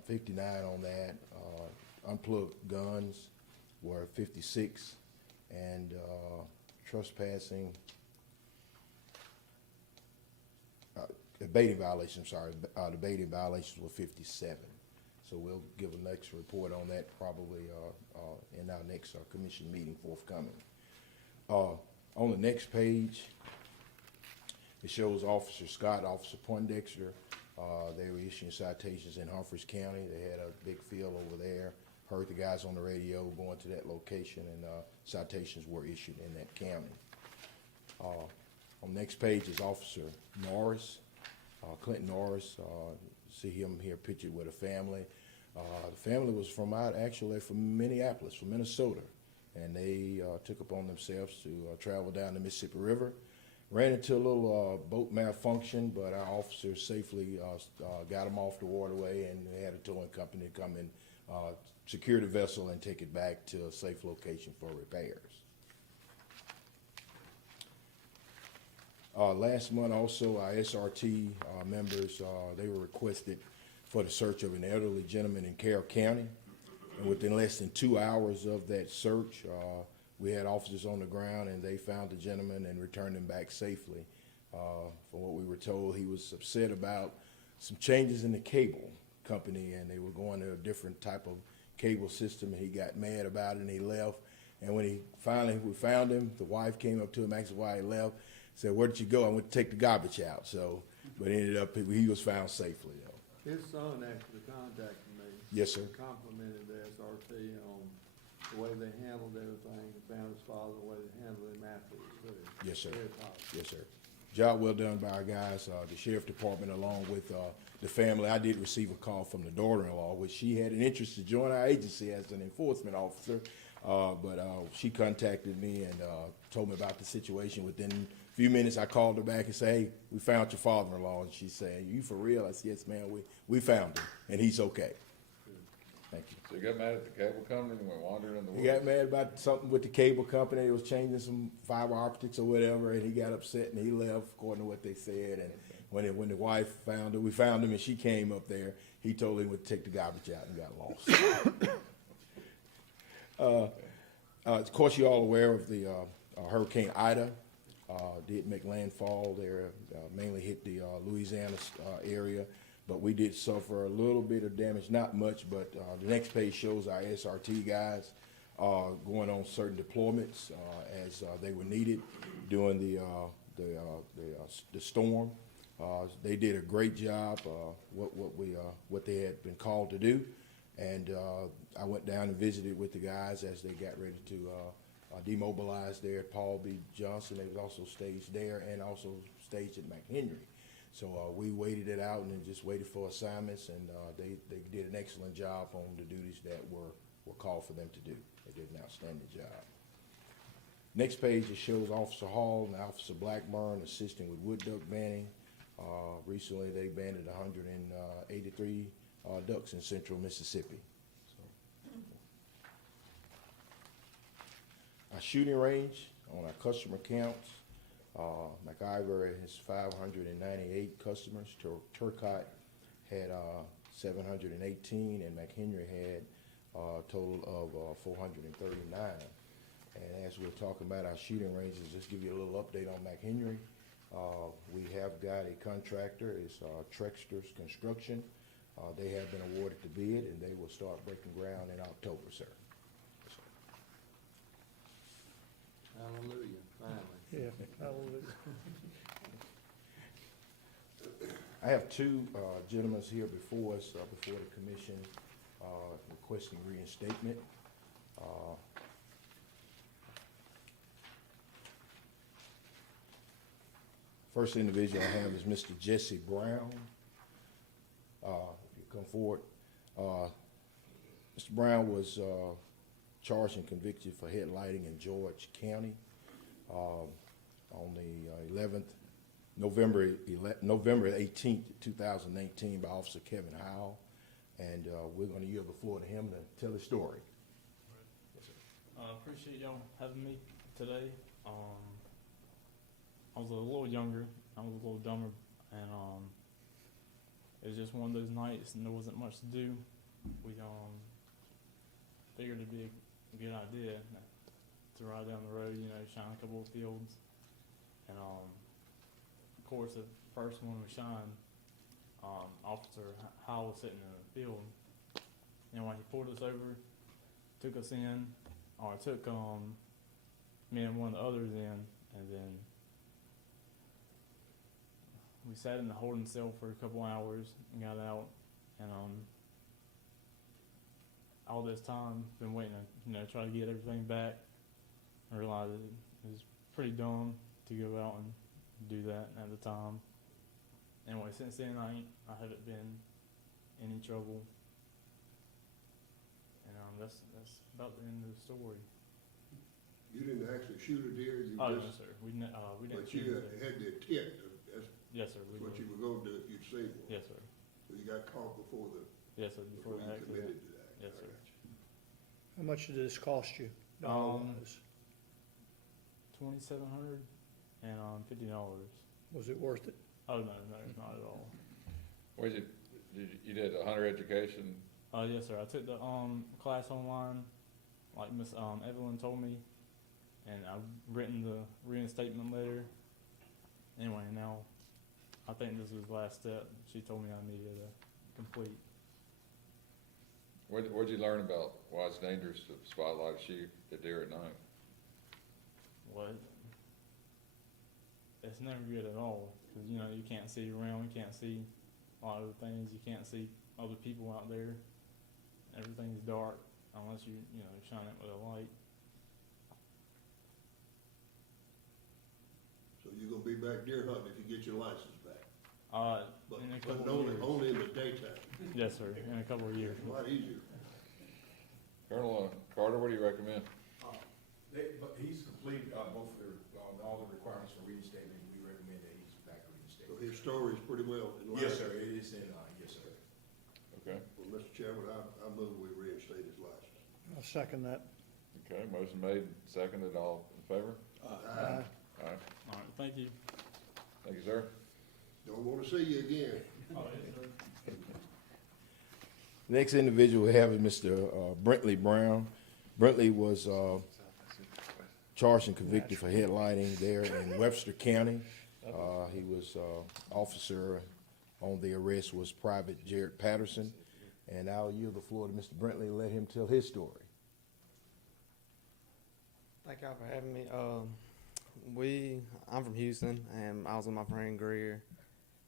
59 on that. Unplugged guns were 56, and trespassing, debating violations, debating violations were 57. So we'll give a next report on that probably in our next commission meeting forthcoming. On the next page, it shows Officer Scott, Officer Poindexter. They were issuing citations in Humphreys County. They had a big field over there. Heard the guys on the radio going to that location, and citations were issued in that county. On the next page is Officer Norris, Clinton Norris. See him here pictured with a family. The family was from from Minneapolis, from Minnesota, and they took upon themselves to travel down the Mississippi River. Ran into a little boat malfunction, but our officers safely got them off the waterway, and they had a towing company come and secure the vessel and take it back to a safe location for repairs. Last month also, our SRT members, they were requested for the search of an elderly gentleman in Carroll County. And within less than 2 hours of that search, we had officers on the ground, and they found the gentleman and returned him back safely. From what we were told, he was upset about some changes in the cable company, and they were going to a different type of cable system, and he got mad about it, and he left. And when we found him, the wife came up to him, asked why he left, said, "Where did you go?" "I went to take the garbage out." So, but ended up, he was found safely, though. His son actually contacted me. Yes, sir. And complimented the SRT on the way they handled everything, and found his father, the way they handled him afterwards, too. Yes, sir. Very positive. Yes, sir. Job well done by our guys, the sheriff department, along with the family. I did receive a call from the daughter-in-law, which she had an interest to join our agency as an enforcement officer, but she contacted me and told me about the situation. Within a few minutes, I called her back and said, "Hey, we found your father-in-law," and she said, "You for real?" I said, "Yes, ma'am, we found him, and he's okay." Thank you. So you got mad at the cable company and went wandering in the woods? He got mad about something with the cable company. They was changing some fiber optics or whatever, and he got upset and he left, according to what they said. And when the wife found him, we found him, and she came up there. He told her he would take the garbage out and got lost. Of course, you're all aware of the Hurricane Ida. Did make landfall there, mainly hit the Louisiana area. But we did suffer a little bit of damage, not much, but the next page shows our SRT guys going on certain deployments as they were needed during the storm. They did a great job, what they had been called to do, and I went down and visited with the guys as they got ready to demobilize there at Paul B. Johnson. They was also staged there and also staged at McHenry. So we waited it out and then just waited for assignments, and they did an excellent job on the duties that were called for them to do. They did an outstanding job. Next page, it shows Officer Hall and Officer Blackburn assisting with wood duck banding. Recently, they banded 183 ducks in central Mississippi. So. Our shooting range on our customer counts. McIver has 598 customers. Turcotte had 718, and McHenry had a total of 439. And as we're talking about our shooting ranges, just give you a little update on McHenry. We have got a contractor. It's Trexter's Construction. They have been awarded the bid, and they will start breaking ground in October, sir. Hallelujah, finally. Yeah, hallelujah. I have two gentlemen here before us, before the commission, requesting reinstatement. First individual I have is Mr. Jesse Brown. You come forward. Mr. Brown was charged and convicted for headlighting in George County on the November 18th, 2019 by Officer Kevin Howell. And we're going to yield the floor to him to tell his story. Yes, sir. Appreciate y'all having me today. I was a little younger, I was a little dumber, and it was just one of those nights and there wasn't much to do. We figured it'd be a good idea to ride down the road, you know, shine a couple of fields. And of course, the first one we shined, Officer Howell was sitting in the field, and when he pulled us over, took us in, or took me and one of the others in, and then we sat in the holding cell for a couple hours and got out, and all this time been waiting to, you know, try to get everything back. I realized it was pretty dumb to go out and do that at the time. Anyway, since then I haven't been in any trouble, and that's about the end of the story. You didn't actually shoot a deer, you Oh, just. no, sir. We didn't But shoot you it. had the intent, that's Yes, sir. what you were gonna do if you'd seen one. Yes, sir. So you got caught before Yes, sir. before Before you the accident. committed to that. Yes, sir. How much did this cost you? Dollar-wise? $2,700 and $50. Was it worth it? Oh no, not at all. Was it, you did a hunter education? Yes, sir. I took the class online, like Miss Evelyn told me, and I've written the reinstatement letter. Anyway, now I think this was the last step. She told me I needed to complete. What'd you learn about why it's dangerous to spotlight a shoot a deer at night? What? It's never good at all, because you know you can't see around, you can't see a lot of the things, you can't see other people out there. Everything's dark unless you know shine it with a light. So you're gonna be back deer hunting if you get your license back. But In a couple of years. only in the daytime. Yes, sir. In a couple of years. A lot easier. Colonel Carter, what do you recommend? But he's completed, both their, all the requirements for reinstatement, we recommend that he's back So reinstated. his story is pretty well in line. Yes, sir, it is in, yes, sir. Okay, Well, Mr. Chairman, I move we reinstate his license. I'll second that. okay, motion made, seconded, all in favor? Aye. All right, All right. Thank you. thank you, sir. Don't wanna see you again. Oh, yes, sir. Next individual we have is Mr. Brentley Brown. Brentley was charged and convicted for headlighting there in Webster County. He was officer on the arrest was Private Jared Patterson. And I'll yield the floor to Mr. Brentley and let him tell his story. Thank y'all for having me. I'm from Houston, and I was with my friend Greer.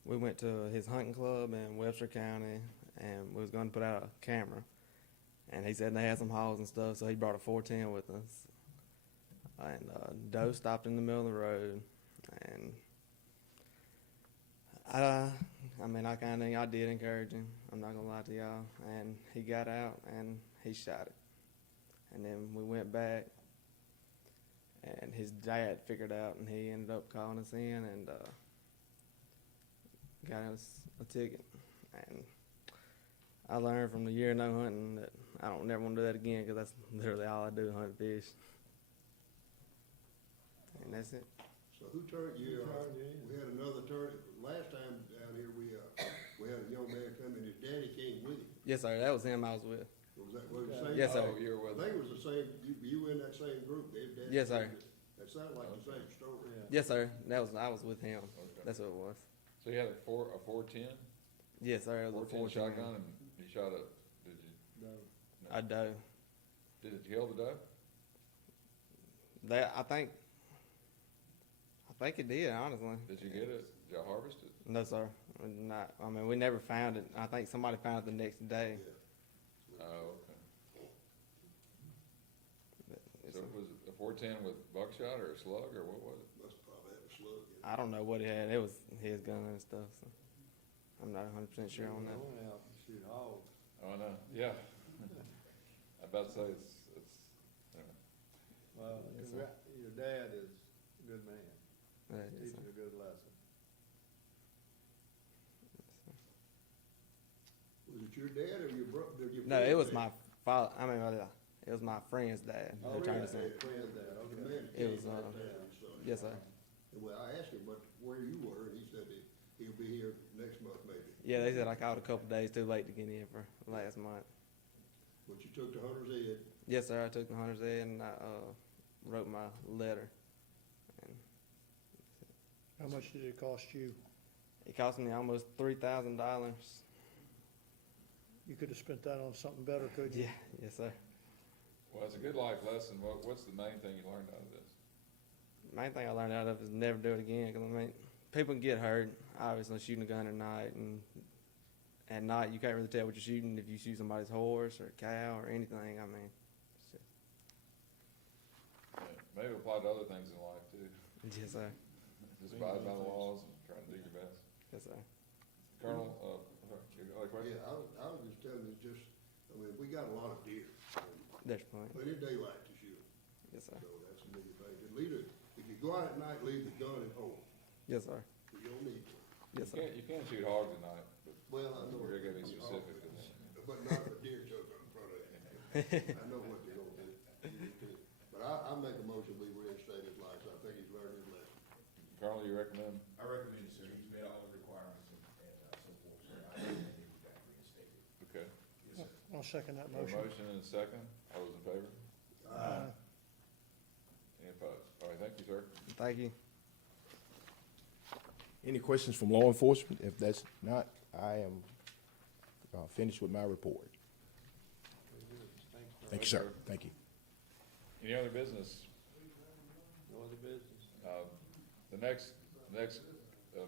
We went to his hunting club in Webster County, and we was going to put out a camera. And he said they had some hogs and stuff, so he brought a 410 with us. And doe stopped in the middle of the road, and I did encourage him. I'm not gonna lie to y'all. And he got out and he shot it. And then we went back, and his dad figured out, and he ended up calling us in and got us a ticket. And I learned from the year of no hunting that I don't never want to do that again, because that's literally all I do, hunt fish. And that's it. So who turned you, we had another turn, last time down here, we had a young man come in, his daddy came with him. Yes, sir. That was him I was with. Was that, was the same? Yes, sir. Oh, you were I with think it was the same, you were in that same group, his daddy. Yes, sir. came with- That sounded like the same story. Yes, sir. I was with him. Okay. That's what it was. So you had a 410? Yes, sir. It was a 410 shotgun, and you shot a, did you? No. A doe. Did it kill the doe? I think it did, honestly. Did you get it? Did y'all harvest it? No, sir. Not. I mean, we never found it. I think somebody found it the next day. Oh, okay. But So it was a 410 with buckshot or a slug, or what was it? Must probably have a slug in it. I don't know what he had. It was his gun and stuff. So I'm not 100% sure on that. Going out and shoot hogs. Oh, no, yeah. I about to say it's, Well, your dad is a good man. Yes, Teaching sir. a good lesson. Was it your dad or your brother? No, it was my father. I mean, it was my friend's dad. Oh, who turned us in. Friend's dad, okay. The man It came was, right down, so. Yes, sir. Well, I asked him where you were, and he said he he'll be here next month maybe. Yeah, they said I called a couple days too late to get in for last month. But you took the hunter's ed. Yes, sir, I took the hunter's ed and I, wrote my letter. And How much did it cost you? it cost me almost $3,000. You could have spent that on something better, couldn't you? Yeah, yes, sir. Well, it's a good life lesson. What's the main thing you learned out of this? Main thing I learned out of it is never do it again. Cause I mean, people can get hurt, obviously shooting a gun at night, and at night you can't really tell what you're shooting if you shoot somebody's horse or a cow or anything. I mean, it's just, Yeah, maybe apply to other things in life too. yes, sir. Just abide by the laws and try to do your best. Yes, sir. Colonel, sorry, you got a question? Yeah, I was just telling you, I mean, we got a lot of deer. There's plenty. Plenty of daylight to shoot. Yes, sir. So that's the main thing. And if you go out at night, leave the gun at home. Yes, sir. You don't need to. Yes, sir. You can't shoot hogs at night, but Well, I know. we're gonna be specific in that. But not if a deer choke in front of you. I know what they're gonna do. But I make a motion, we reinstate his license. I think he's learned his lesson. Colonel, you recommend? I recommend it, sir. He's met all the requirements and so forth, sir. I recommend he got reinstated. Okay. Yes, sir. I'll second that A motion. motion and a second. All those in favor? Any opposed? All right, thank you, sir. Thank you. Any questions from law enforcement? If that's not, I am finished with my report. Thank you, sir. Thank you. Any other business? No other business. The next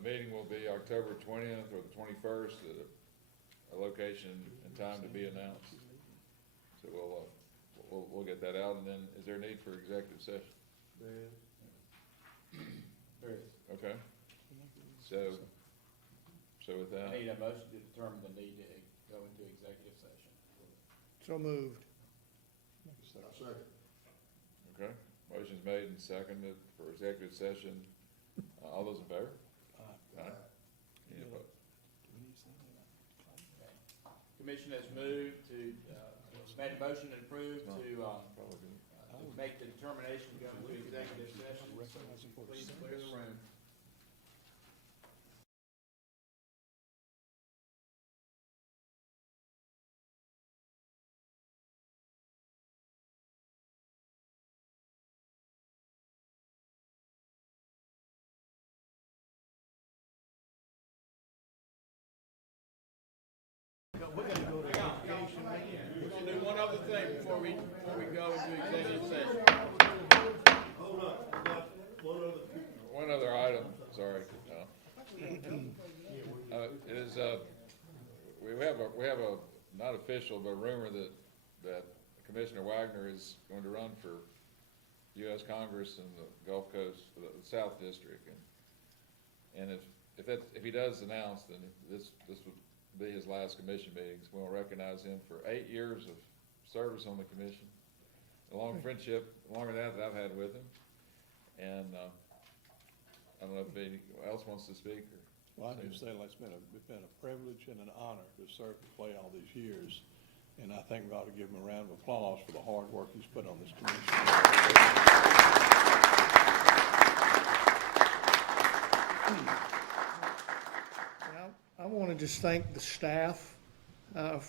meeting will be October 20th or the 21st at a location and time to be announced. So we'll get that out, and then is there a need for executive session? There is. Okay. So with that. I need a motion to determine the need to go into executive session. So moved. Second. Okay, motion's made and seconded for executive session. All those in favor? Aye. Any opposed? Commission has moved to, made a motion and approved to make the determination to go into executive session. Please clear the room. We're gonna do one other thing before we go into executive session. Hold on, I got One other item, sorry. It is, we have a, not official, but a rumor that Commissioner Wagner is going to run for U.S. Congress in the Gulf Coast, the South District. And if he does announce, then this would be his last commission meetings. We'll recognize him for 8 years of service on the commission, a long friendship, longer than that I've had with him. And I don't know if anyone else wants to speak. Well, I just say it's been a privilege and an honor to serve and play all these years. And I think we ought to give him a round of applause for the hard work he's put on this commission. I want to just thank the staff.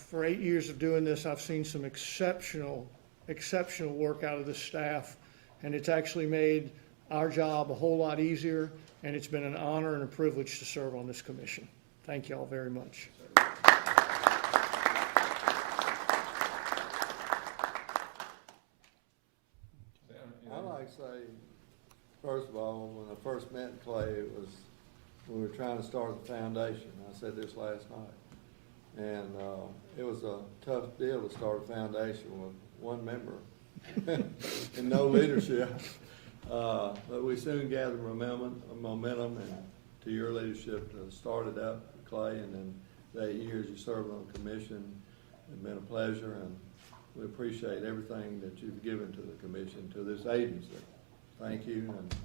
For 8 years of doing this, I've seen some exceptional work out of the staff, and it's actually made our job a whole lot easier, and it's been an honor and a privilege to serve on this commission. Thank you all very much. I'd like to say, first of all, when I first met Clay, we were trying to start the foundation. I said this last night. And it was a tough deal to start a foundation with one member and no leadership. But we soon gathered momentum, and to your leadership to start it up, Clay, and then the 8 years you served on the commission. It's been a pleasure, and we appreciate everything that you've given to the commission, to this agency. Thank you, and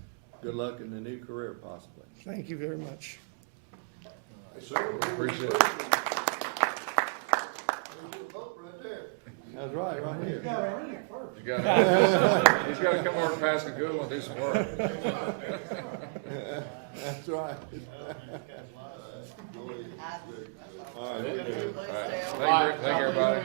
good luck in the new career, possibly. Thank you very much. Appreciate it. That's right here. He's got to come over to Pascagoula and do some work. That's right. All right. Thank you, everybody.